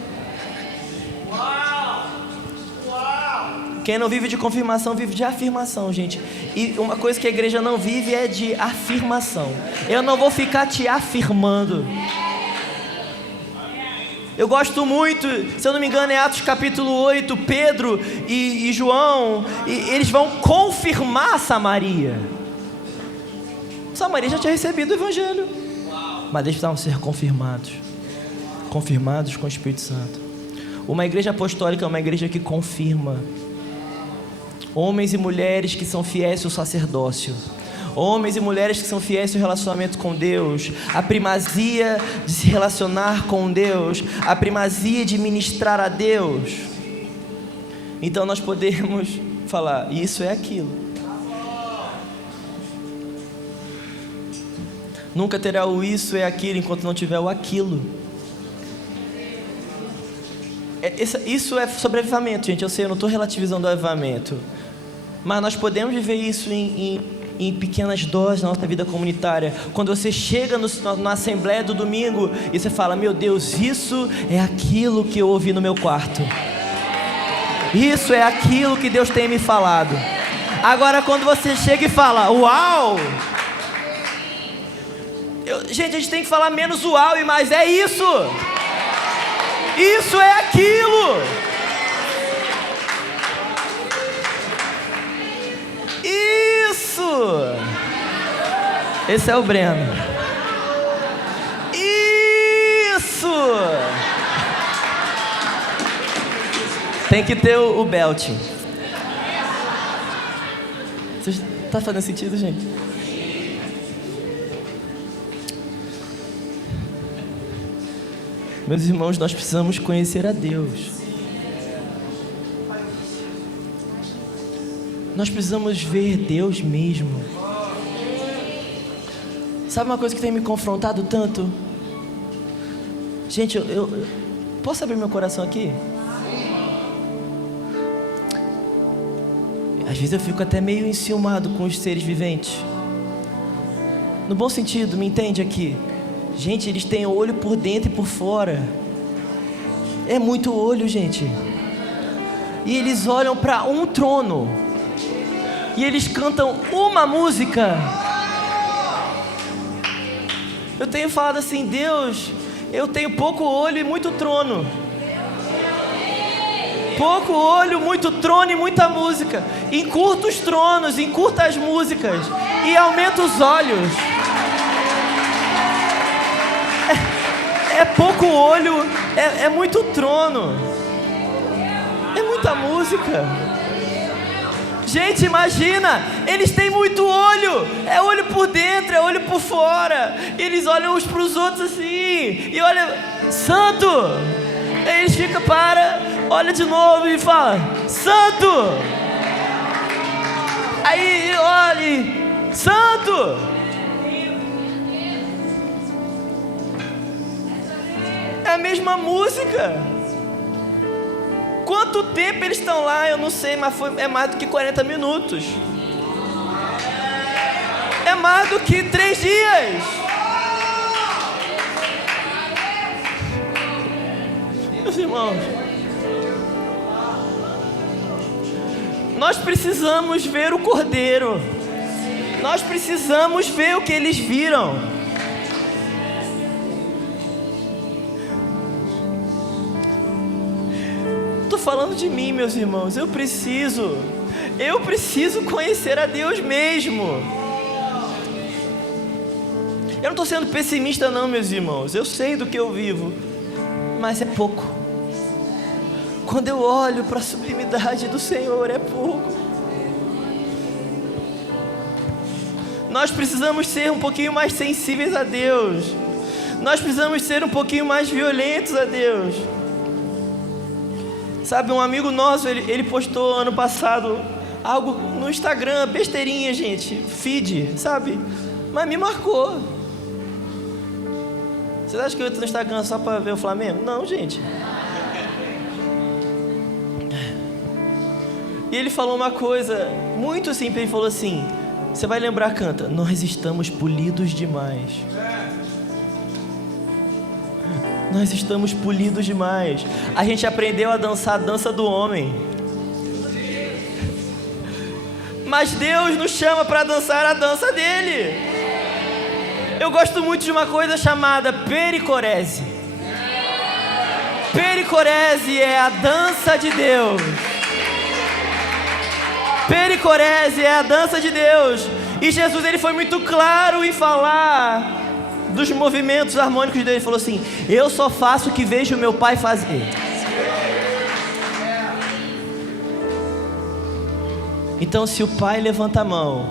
Quem não vive de confirmação, vive de afirmação, gente. E uma coisa que a igreja não vive é de afirmação. Eu não vou ficar te afirmando. Eu gosto muito, se eu não me engano é Atos capítulo 8, Pedro e João, e eles vão confirmar Samaria. Samaria já tinha recebido o evangelho, mas eles precisavam ser confirmados. Confirmados com o Espírito Santo. Uma igreja apostólica é uma igreja que confirma. Homens e mulheres que são fiéis ao sacerdócio. Homens e mulheres que são fiéis ao relacionamento com Deus. A primazia de se relacionar com Deus. A primazia de ministrar a Deus. Então nós podemos falar: isso é aquilo. Nunca terá o isso é aquilo enquanto não tiver o aquilo. Isso é sobre avivamento, gente. Eu sei, eu não estou relativizando o avivamento, mas nós podemos viver isso em pequenas doses na nossa vida comunitária. Quando você chega na assembleia do domingo e você fala: meu Deus, isso é aquilo que eu ouvi no meu quarto. Isso é aquilo que Deus tem me falado. Agora, quando você chega e fala: uau! Gente, a gente tem que falar menos uau e mais é isso. Isso é aquilo. Isso. Esse é o Breno. Isso! Tem que ter o belt. Tá fazendo sentido, gente? Meus irmãos, nós precisamos conhecer a Deus. Nós precisamos ver Deus mesmo. Sabe uma coisa que tem me confrontado tanto? Gente, eu posso abrir meu coração aqui? Às vezes eu fico até meio enciumado com os seres viventes. No bom sentido, me entende aqui? Gente, eles têm olho por dentro e por fora. É muito olho, gente. E eles olham para um trono. E eles cantam uma música. Eu tenho falado assim, Deus, eu tenho pouco olho e muito trono. Pouco olho, muito trono e muita música. Encurta os tronos, encurta as músicas e aumenta os olhos. É pouco olho, é muito trono, é muita música. Gente, imagina, eles têm muito olho, é olho por dentro, é olho por fora. Eles olham uns para os outros assim, e olha, santo. Aí eles ficam, olha de novo e fala, santo. Aí olha, santo. É a mesma música. Quanto tempo eles estão lá, eu não sei, mas é mais do que 40 minutos. É mais do que 3 dias. Meus irmãos, nós precisamos ver o Cordeiro. Nós precisamos ver o que eles viram. Estou falando de mim, meus irmãos. Eu preciso conhecer a Deus mesmo. Eu não estou sendo pessimista não, meus irmãos. Eu sei do que eu vivo, mas é pouco. Quando eu olho para a sublimidade do Senhor, é pouco. Nós precisamos ser um pouquinho mais sensíveis a Deus. Nós precisamos ser um pouquinho mais violentos a Deus. Sabe, um amigo nosso, ele postou ano passado algo no Instagram, besteirinha, gente, feed, sabe? Mas me marcou. Vocês acham que eu entro no Instagram só para ver o Flamengo? Não, gente. E ele falou uma coisa muito simples, ele falou assim, você vai lembrar, canta, nós estamos polidos demais. Nós estamos polidos demais. A gente aprendeu a dançar a dança do homem. Mas Deus nos chama para dançar a dança dele. Eu gosto muito de uma coisa chamada pericorese. Pericorese é a dança de Deus. Pericorese é a dança de Deus. E Jesus, ele foi muito claro em falar dos movimentos harmônicos dele. Ele falou assim, eu só faço o que vejo o meu pai fazer. Então se o pai levanta a mão,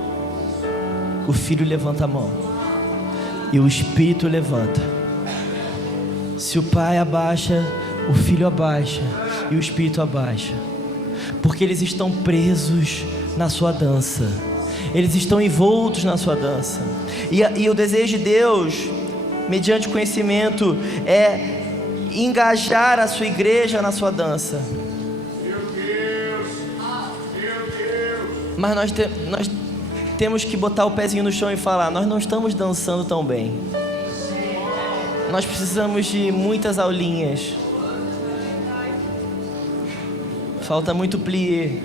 o filho levanta a mão e o espírito levanta. Se o pai abaixa, o filho abaixa e o espírito abaixa, porque eles estão presos na sua dança. Eles estão envoltos na sua dança. E o desejo de Deus, mediante o conhecimento, é engajar a sua igreja na sua dança. Meu Deus. Mas nós temos que botar o pezinho no chão e falar, nós não estamos dançando tão bem. Nós precisamos de muitas aulinhas. Falta muito plié.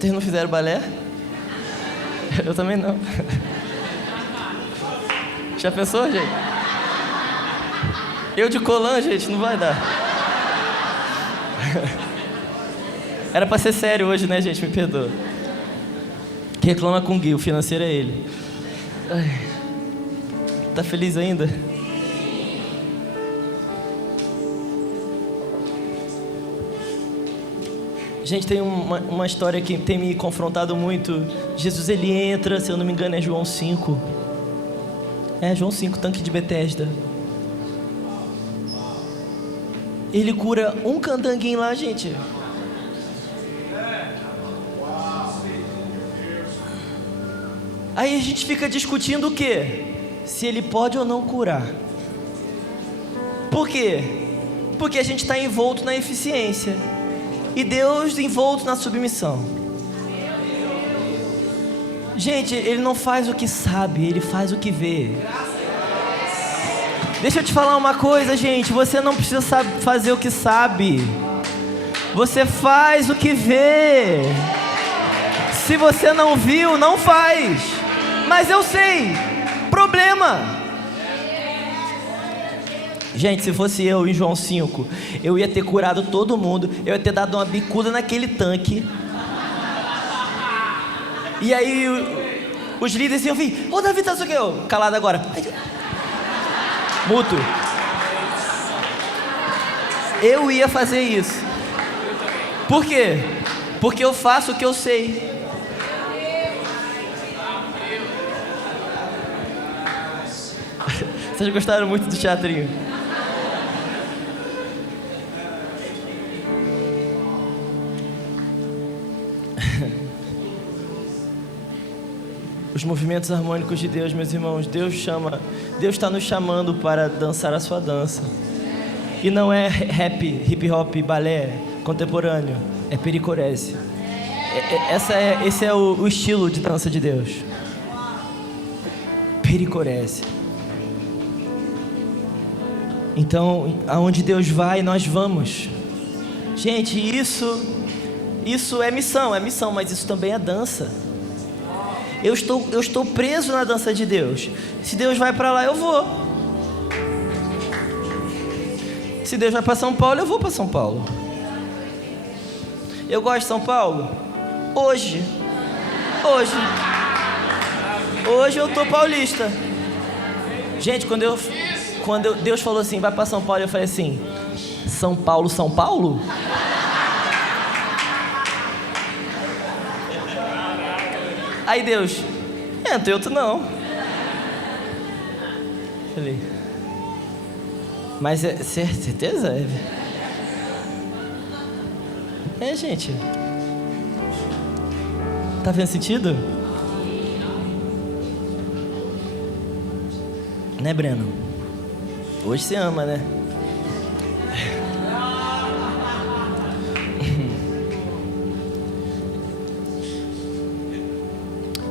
Vocês não fizeram balé? Eu também não. Já pensou, gente? Eu de colã, gente, não vai dar. Era pra ser sério hoje, né, gente? Me perdoa. reclama com o Gui, o financeiro é ele. Ai. Tá feliz ainda? Gente, tem uma história que tem me confrontado muito. Jesus, ele entra, se eu não me engano é João 5. É, João 5, tanque de Betesda. Ele cura um candanguinho lá, gente. Aí a gente fica discutindo o quê? Se ele pode ou não curar. Por quê? Porque a gente está envolto na eficiência e Deus envolto na submissão. Gente, ele não faz o que sabe, ele faz o que vê. Deixa eu te falar uma coisa, gente. Você não precisa fazer o que sabe. Você faz o que vê. Se você não viu, não faz. Mas eu sei. Problema. Gente, se fosse eu em João 5, eu ia ter curado todo mundo. Eu ia ter dado uma bicuda naquele tanque. E aí os líderes iam vir. Ô Davi, tá isso aqui? Eu, calado agora. Mútuo. Eu ia fazer isso. Por quê? Porque eu faço o que eu sei. Vocês gostaram muito do teatrinho? Os movimentos harmônicos de Deus, meus irmãos, Deus está nos chamando para dançar a sua dança. E não é rap, hip hop, balé contemporâneo, é pericorese. Esse é o estilo de dança de Deus. Pericorese. Então, aonde Deus vai, nós vamos. Gente, isso é missão, mas isso também é dança. Eu estou preso na dança de Deus. Se Deus vai para lá, eu vou. Se Deus vai para São Paulo, eu vou para São Paulo. Eu gosto de São Paulo? Hoje eu tô paulista. Gente, quando Deus falou assim, vai para São Paulo, eu falei assim, São Paulo? Aí Deus, entra, eu não. Falei, mas é certeza? É, gente. Tá vendo sentido? Né, Breno? Hoje você ama, né?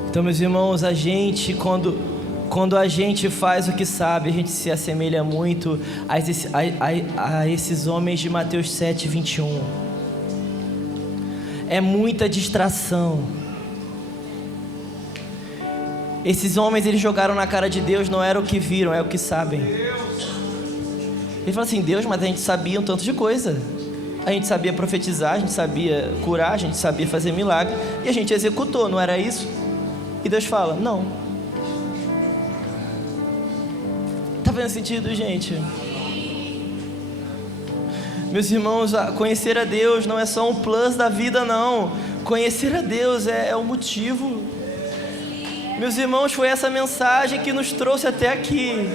Então, meus irmãos, a gente, quando a gente faz o que sabe, a gente se assemelha muito a esses homens de Mateus 7, 21. É muita distração. Esses homens, eles jogaram na cara de Deus, não era o que viram, é o que sabem. Ele falou assim, Deus, mas a gente sabia um tanto de coisa. A gente sabia profetizar, a gente sabia curar, a gente sabia fazer milagre, e a gente executou, não era isso? E Deus fala, não. Tá fazendo sentido, gente? Meus irmãos, conhecer a Deus não é só um plus da vida, não. Conhecer a Deus é o motivo. Meus irmãos, foi essa mensagem que nos trouxe até aqui.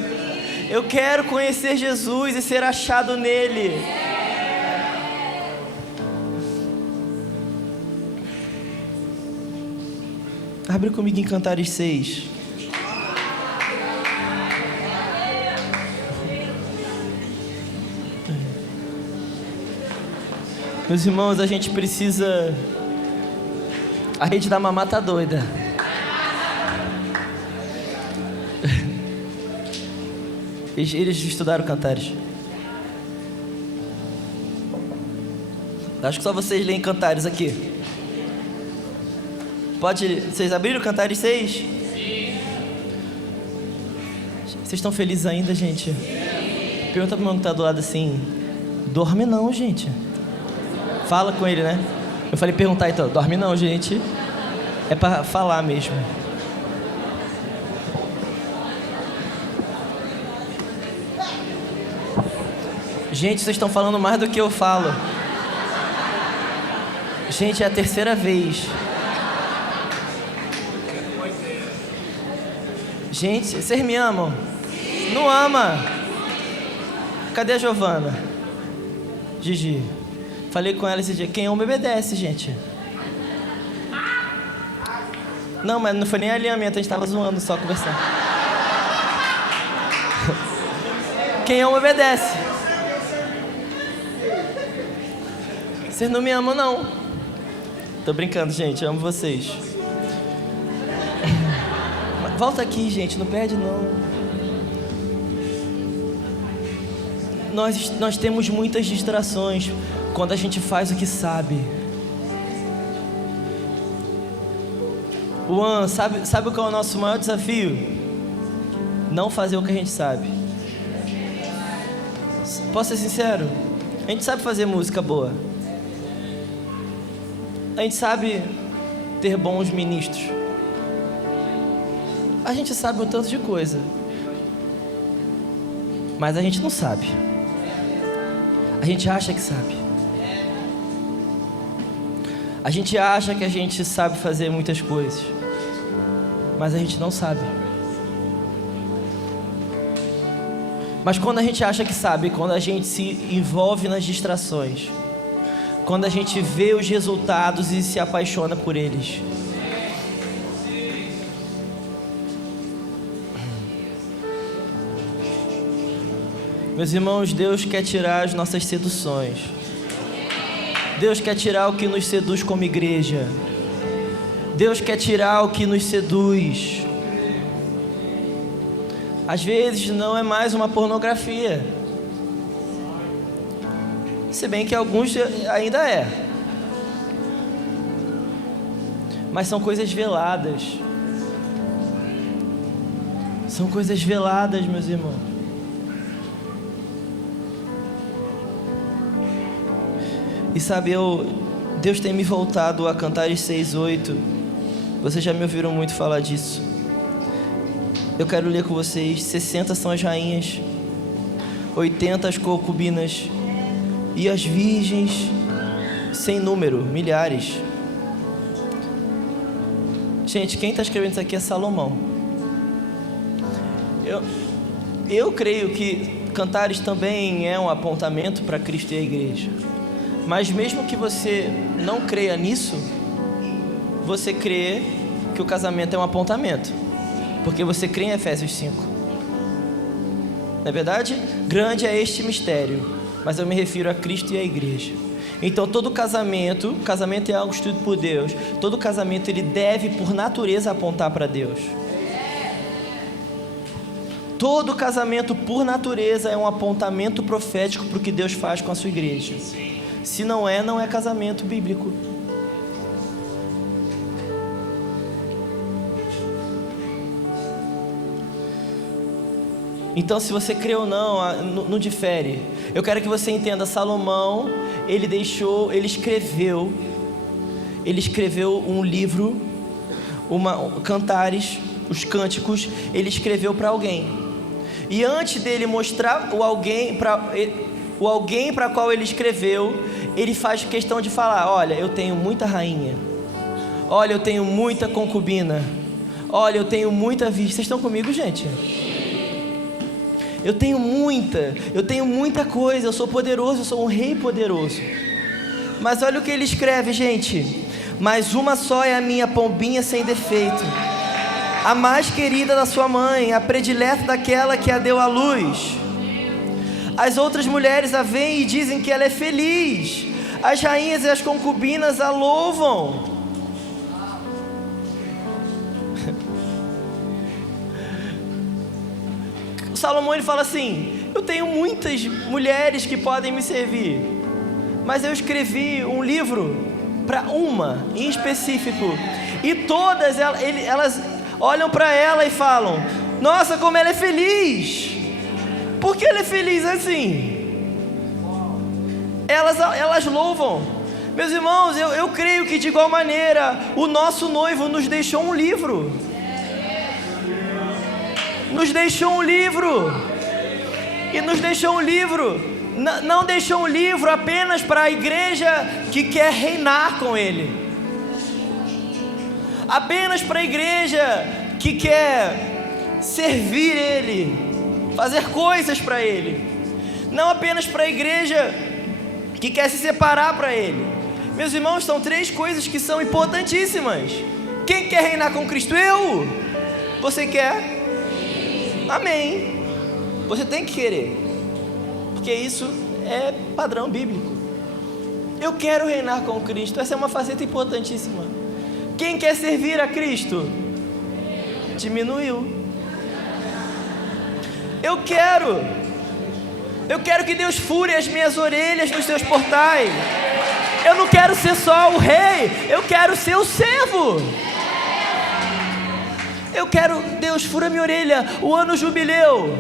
Eu quero conhecer Jesus e ser achado nele. Abre comigo em Cantares 6. Meus irmãos, a gente precisa... A rede da mamá tá doida. Eles estudaram Cantares. Acho que só vocês leem Cantares aqui. Vocês abriram Cantares 6? Sim. Vocês estão felizes ainda, gente? Pergunta pro meu que tá do lado assim. Dorme não, gente. Fala com ele, né? Eu falei perguntar então. Dorme não, gente. É para falar mesmo. Gente, vocês estão falando mais do que eu falo. Gente, é a terceira vez. Gente, vocês me amam? Não ama? Cadê a Giovana? Gigi. Falei com ela esse dia. Quem ama obedece, gente. Não, mas não foi nem alinhamento, a gente tava zoando, só conversando. Quem ama obedece. Vocês não me amam, não. Tô brincando, gente, eu amo vocês. Volta aqui, gente, não perde, não. Nós temos muitas distrações quando a gente faz o que sabe. Juan, sabe qual é o nosso maior desafio? Não fazer o que a gente sabe. Posso ser sincero? A gente sabe fazer música boa. A gente sabe ter bons ministros. A gente sabe um tanto de coisa. Mas a gente não sabe. A gente acha que sabe. A gente acha que a gente sabe fazer muitas coisas. Mas a gente não sabe. Mas quando a gente acha que sabe, quando a gente se envolve nas distrações, quando a gente vê os resultados e se apaixona por eles, meus irmãos, Deus quer tirar as nossas seduções. Deus quer tirar o que nos seduz como igreja. Deus quer tirar o que nos seduz. Às vezes não é mais uma pornografia. Se bem que alguns ainda é. Mas são coisas veladas. São coisas veladas, meus irmãos. E sabe, Deus tem me voltado a Cantares 6:8. Vocês já me ouviram muito falar disso. Eu quero ler com vocês. 60 são as rainhas, 80 as concubinas, e as virgens sem número, milhares. Gente, quem está escrevendo isso aqui é Salomão. Eu creio que Cantares também é um apontamento para Cristo e a igreja. Mas mesmo que você não creia nisso, você crê que o casamento é um apontamento, porque você crê em Efésios 5. Na verdade, grande é este mistério, mas eu me refiro a Cristo e a igreja. Então todo casamento é algo instituído por Deus. Todo casamento ele deve por natureza apontar para Deus. Todo casamento por natureza é um apontamento profético para o que Deus faz com a sua igreja. Se não é casamento bíblico. Então, se você crê ou não, não difere. Eu quero que você entenda, Salomão, ele escreveu um livro, Cantares, os cânticos, ele escreveu para alguém. E antes dele mostrar o alguém para qual ele escreveu, ele faz questão de falar: olha, eu tenho muita rainha, olha, eu tenho muita concubina, olha, eu tenho muita virgem. Vocês estão comigo, gente? Eu tenho muita coisa, eu sou poderoso, eu sou um rei poderoso. Mas olha o que ele escreve, gente: mas uma só é a minha pombinha sem defeito, a mais querida da sua mãe, a predileta daquela que a deu à luz. As outras mulheres a veem e dizem que ela é feliz. As rainhas e as concubinas a louvam. Salomão ele fala assim: eu tenho muitas mulheres que podem me servir, mas eu escrevi um livro para uma em específico, e todas elas olham para ela e falam: nossa, como ela é feliz. Por que ela é feliz assim? Elas louvam. Meus irmãos, eu creio que de igual maneira o nosso noivo nos deixou um livro. Nos deixou um livro. E nos deixou um livro. Não deixou um livro apenas para a igreja que quer reinar com Ele. Apenas para a igreja que quer servir Ele, fazer coisas para Ele. Não apenas para a igreja que quer se separar para Ele. Meus irmãos, são 3 coisas que são importantíssimas. Quem quer reinar com Cristo? Eu. Você quer? Amém. Você tem que querer, porque isso é padrão bíblico. Eu quero reinar com Cristo. Essa é uma faceta importantíssima. Quem quer servir a Cristo? Diminuiu. Eu quero que Deus fure as minhas orelhas nos seus portais. Eu não quero ser só o rei, eu quero ser o servo. Eu quero, Deus, fura minha orelha, o ano jubileu,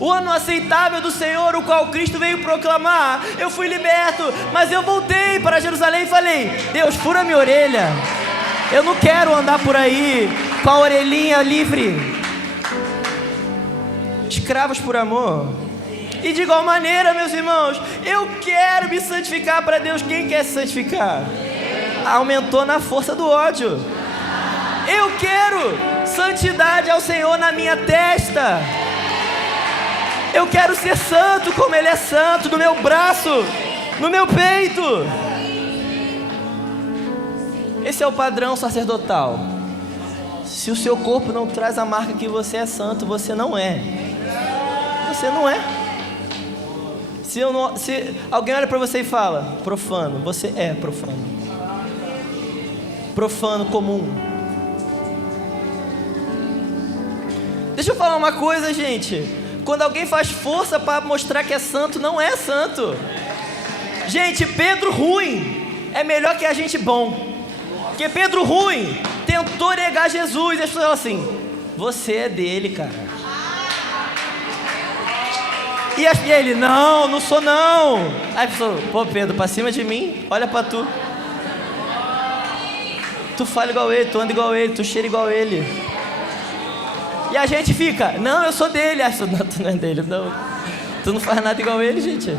o ano aceitável do Senhor, o qual Cristo veio proclamar. Eu fui liberto, mas eu voltei para Jerusalém e falei: Deus, fura minha orelha. Eu não quero andar por aí com a orelhinha livre. Escravos por amor. E de igual maneira, meus irmãos, eu quero me santificar para Deus. Quem quer se santificar? Aumentou na força do ódio. Eu quero santidade ao Senhor na minha testa. Eu quero ser santo como Ele é santo, no meu braço, no meu peito. Esse é o padrão sacerdotal. Se o seu corpo não traz a marca que você é santo, você não é. Você não é. Se alguém olha para você e fala profano, você é profano. Profano comum. Deixa eu falar uma coisa, gente. Quando alguém faz força para mostrar que é santo, não é santo. Gente, Pedro ruim é melhor que a gente bom. Porque Pedro ruim tentou negar Jesus. E as pessoas falam assim: você é dele, cara. E ele: não sou não. Aí a pessoa: pô, Pedro, pra cima de mim, olha pra tu. Tu fala igual ele, tu anda igual ele, tu cheira igual ele. E a gente fica: não, eu sou dele. Aí, não, tu não é dele, não. Tu não faz nada igual ele, gente.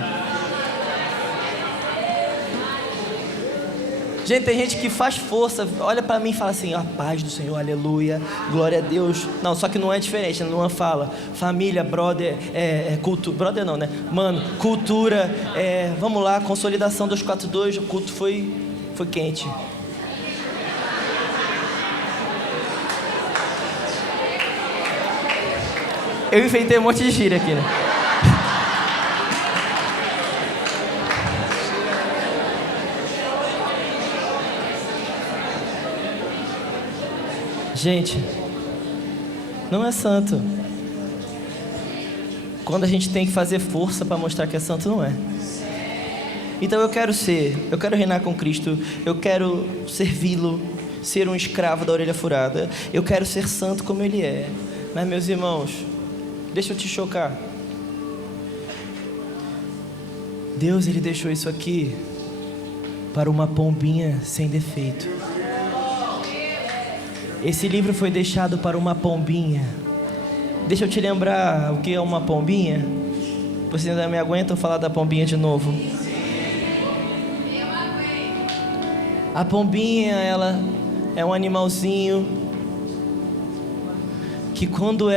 Gente, tem gente que faz força, olha pra mim e fala assim: a paz do Senhor, aleluia, glória a Deus. Não, só que não é diferente, não fala família, brother, culto, brother não, né? Mano, cultura, vamos lá, consolidação 242, o culto foi quente. Eu inventei um monte de gíria aqui, né? Gente, não é santo. Quando a gente tem que fazer força para mostrar que é santo, não é. Então eu quero reinar com Cristo, eu quero servi-lo, ser um escravo da orelha furada, eu quero ser santo como Ele é. Mas, meus irmãos, deixa eu te chocar. Deus, Ele deixou isso aqui para uma pombinha sem defeito. Esse livro foi deixado para uma pombinha. Deixa eu te lembrar o que é uma pombinha. Vocês ainda me aguentam falar da pombinha de novo? A pombinha, ela é um animalzinho que quando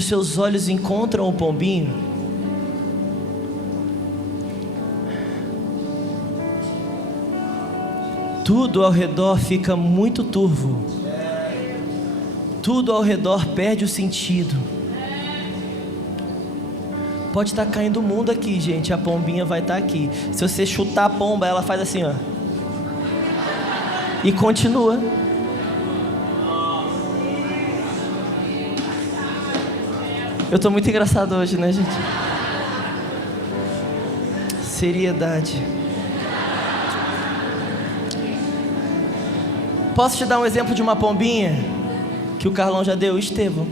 seus olhos encontram o pombinho, tudo ao redor fica muito turvo. Tudo ao redor perde o sentido. Pode estar caindo o mundo aqui, gente, a pombinha vai estar aqui. Se você chutar a pomba, ela faz assim, ó, e continua. Eu estou muito engraçado hoje, né, gente? Seriedade. Posso te dar um exemplo de uma pombinha que o Carlão já deu? Estevão.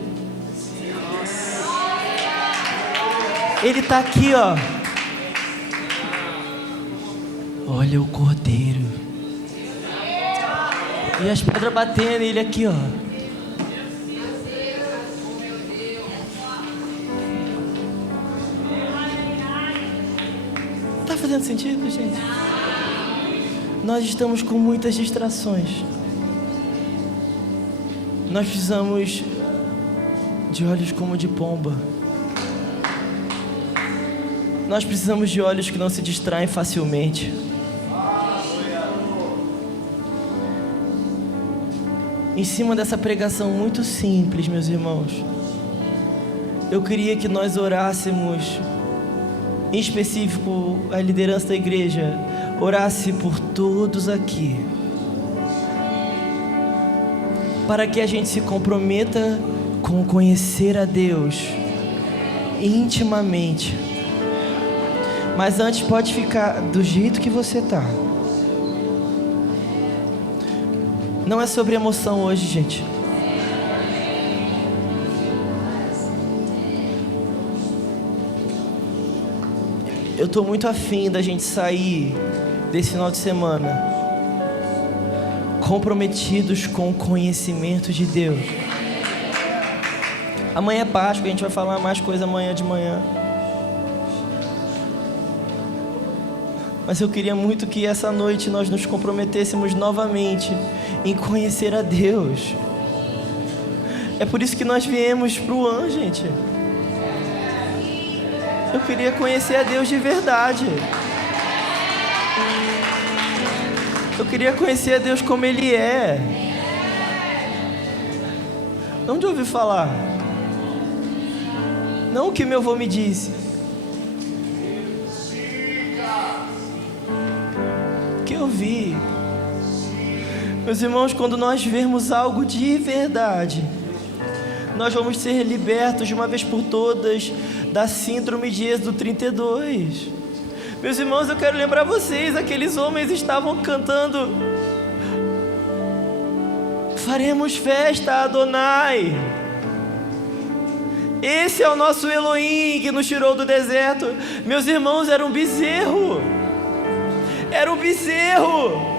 Ele está aqui, ó. Olha o Cordeiro. E as pedras batendo, e ele aqui, ó. Tá fazendo sentido, gente? Nós estamos com muitas distrações. Nós precisamos de olhos como de pomba. Nós precisamos de olhos que não se distraem facilmente. Em cima dessa pregação muito simples, meus irmãos, eu queria que nós orássemos, em específico a liderança da igreja, orasse por todos aqui, para que a gente se comprometa com conhecer a Deus intimamente. Mas antes pode ficar do jeito que você tá. Não é sobre emoção hoje, gente. Eu tô muito afim da gente sair desse final de semana comprometidos com o conhecimento de Deus. Amanhã é Páscoa, a gente vai falar mais coisa amanhã de manhã. Mas eu queria muito que essa noite nós nos comprometêssemos novamente em conhecer a Deus. É por isso que nós viemos para o AN, gente. Eu queria conhecer a Deus de verdade. Eu queria conhecer a Deus como Ele é. Não de ouvir falar. Não o que meu avô me disse. Que eu vi. Meus irmãos, quando nós vermos algo de verdade, nós vamos ser libertos de uma vez por todas da síndrome de Êxodo 32. Meus irmãos, eu quero lembrar vocês, aqueles homens estavam cantando: faremos festa a Adonai. Esse é o nosso Elohim que nos tirou do deserto. Meus irmãos, era um bezerro. Era um bezerro.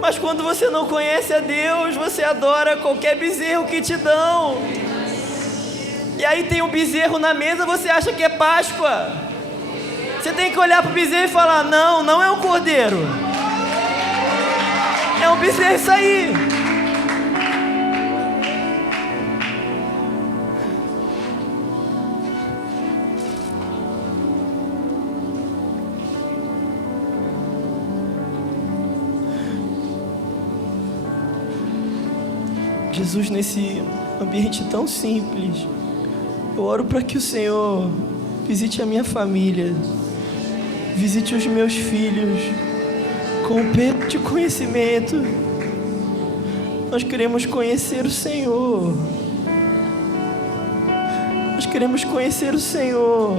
Mas quando você não conhece a Deus, você adora qualquer bezerro que te dão. E aí tem um bezerro na mesa, você acha que é Páscoa. Você tem que olhar para o bezerro e falar: não, não é um cordeiro. É um bezerro, isso aí. Jesus, nesse ambiente tão simples, eu oro para que o Senhor visite a minha família, visite os meus filhos, com o peso de conhecimento. Nós queremos conhecer o Senhor. Nós queremos conhecer o Senhor.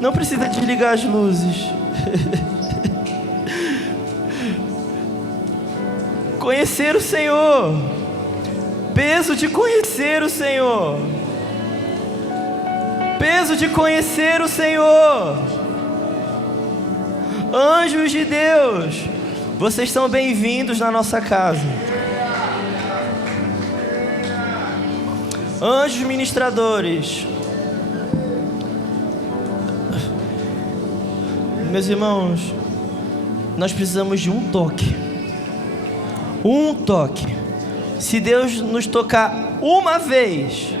Não precisa desligar as luzes. Conhecer o Senhor. Peso de conhecer o Senhor. Peso de conhecer o Senhor. Anjos de Deus, vocês são bem-vindos na nossa casa. Anjos ministradores, meus irmãos, nós precisamos de um toque. Um toque. Se Deus nos tocar uma vez,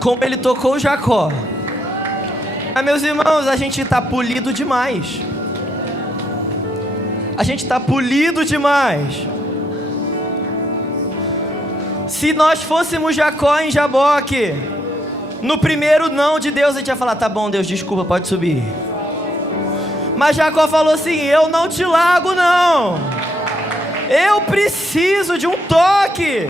como Ele tocou Jacó, mas, meus irmãos, a gente está polido demais. A gente está polido demais. Se nós fôssemos Jacó em Jaboque, no primeiro não de Deus, a gente ia falar: tá bom, Deus, desculpa, pode subir. Mas Jacó falou assim: eu não te largo, não. Eu preciso de um toque.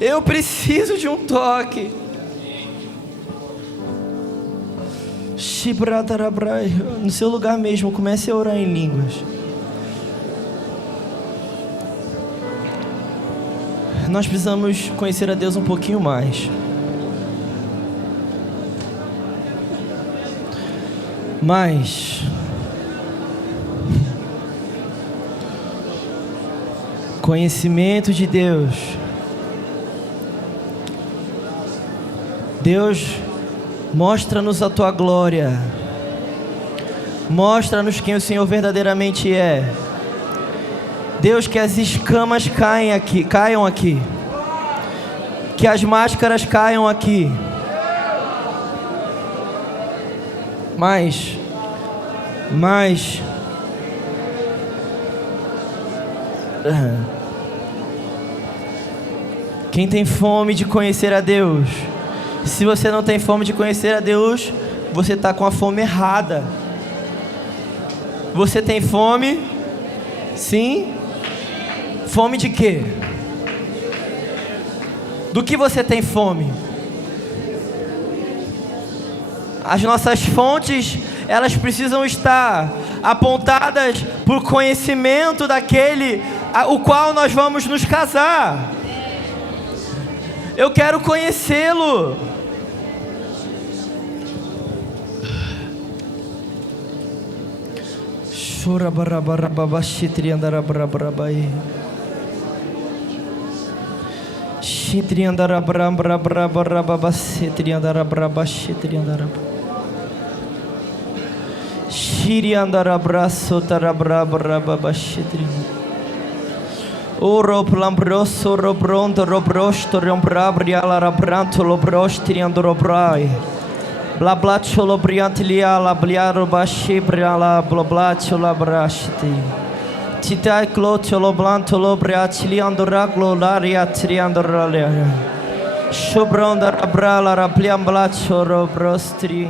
Eu preciso de um toque. No seu lugar mesmo, comece a orar em línguas. Nós precisamos conhecer a Deus um pouquinho mais. Mas conhecimento de Deus. Deus, mostra-nos a tua glória. Mostra-nos quem o Senhor verdadeiramente é. Deus, que as escamas caiam aqui. Que as máscaras caiam aqui. Mas quem tem fome de conhecer a Deus, se você não tem fome de conhecer a Deus, você está com a fome errada. Você tem fome? Sim? Fome de quê? Do que você tem fome? As nossas fontes, elas precisam estar apontadas por conhecimento daquele o qual nós vamos nos casar. Eu quero conhecê-lo. Chora barabarababai. Shiri andara braço tarabra braba shitri. Oro plambroso robronto robrosto rombrabria la rabranto lobrostri andorobrai. Blablacho lobriantilia la bliaro bashibria la blablacho la brashti. Titai clocho loblanto lobriachili andoraglo laria triandoralea. Shobronda rabra la rapliamblacho robrostri.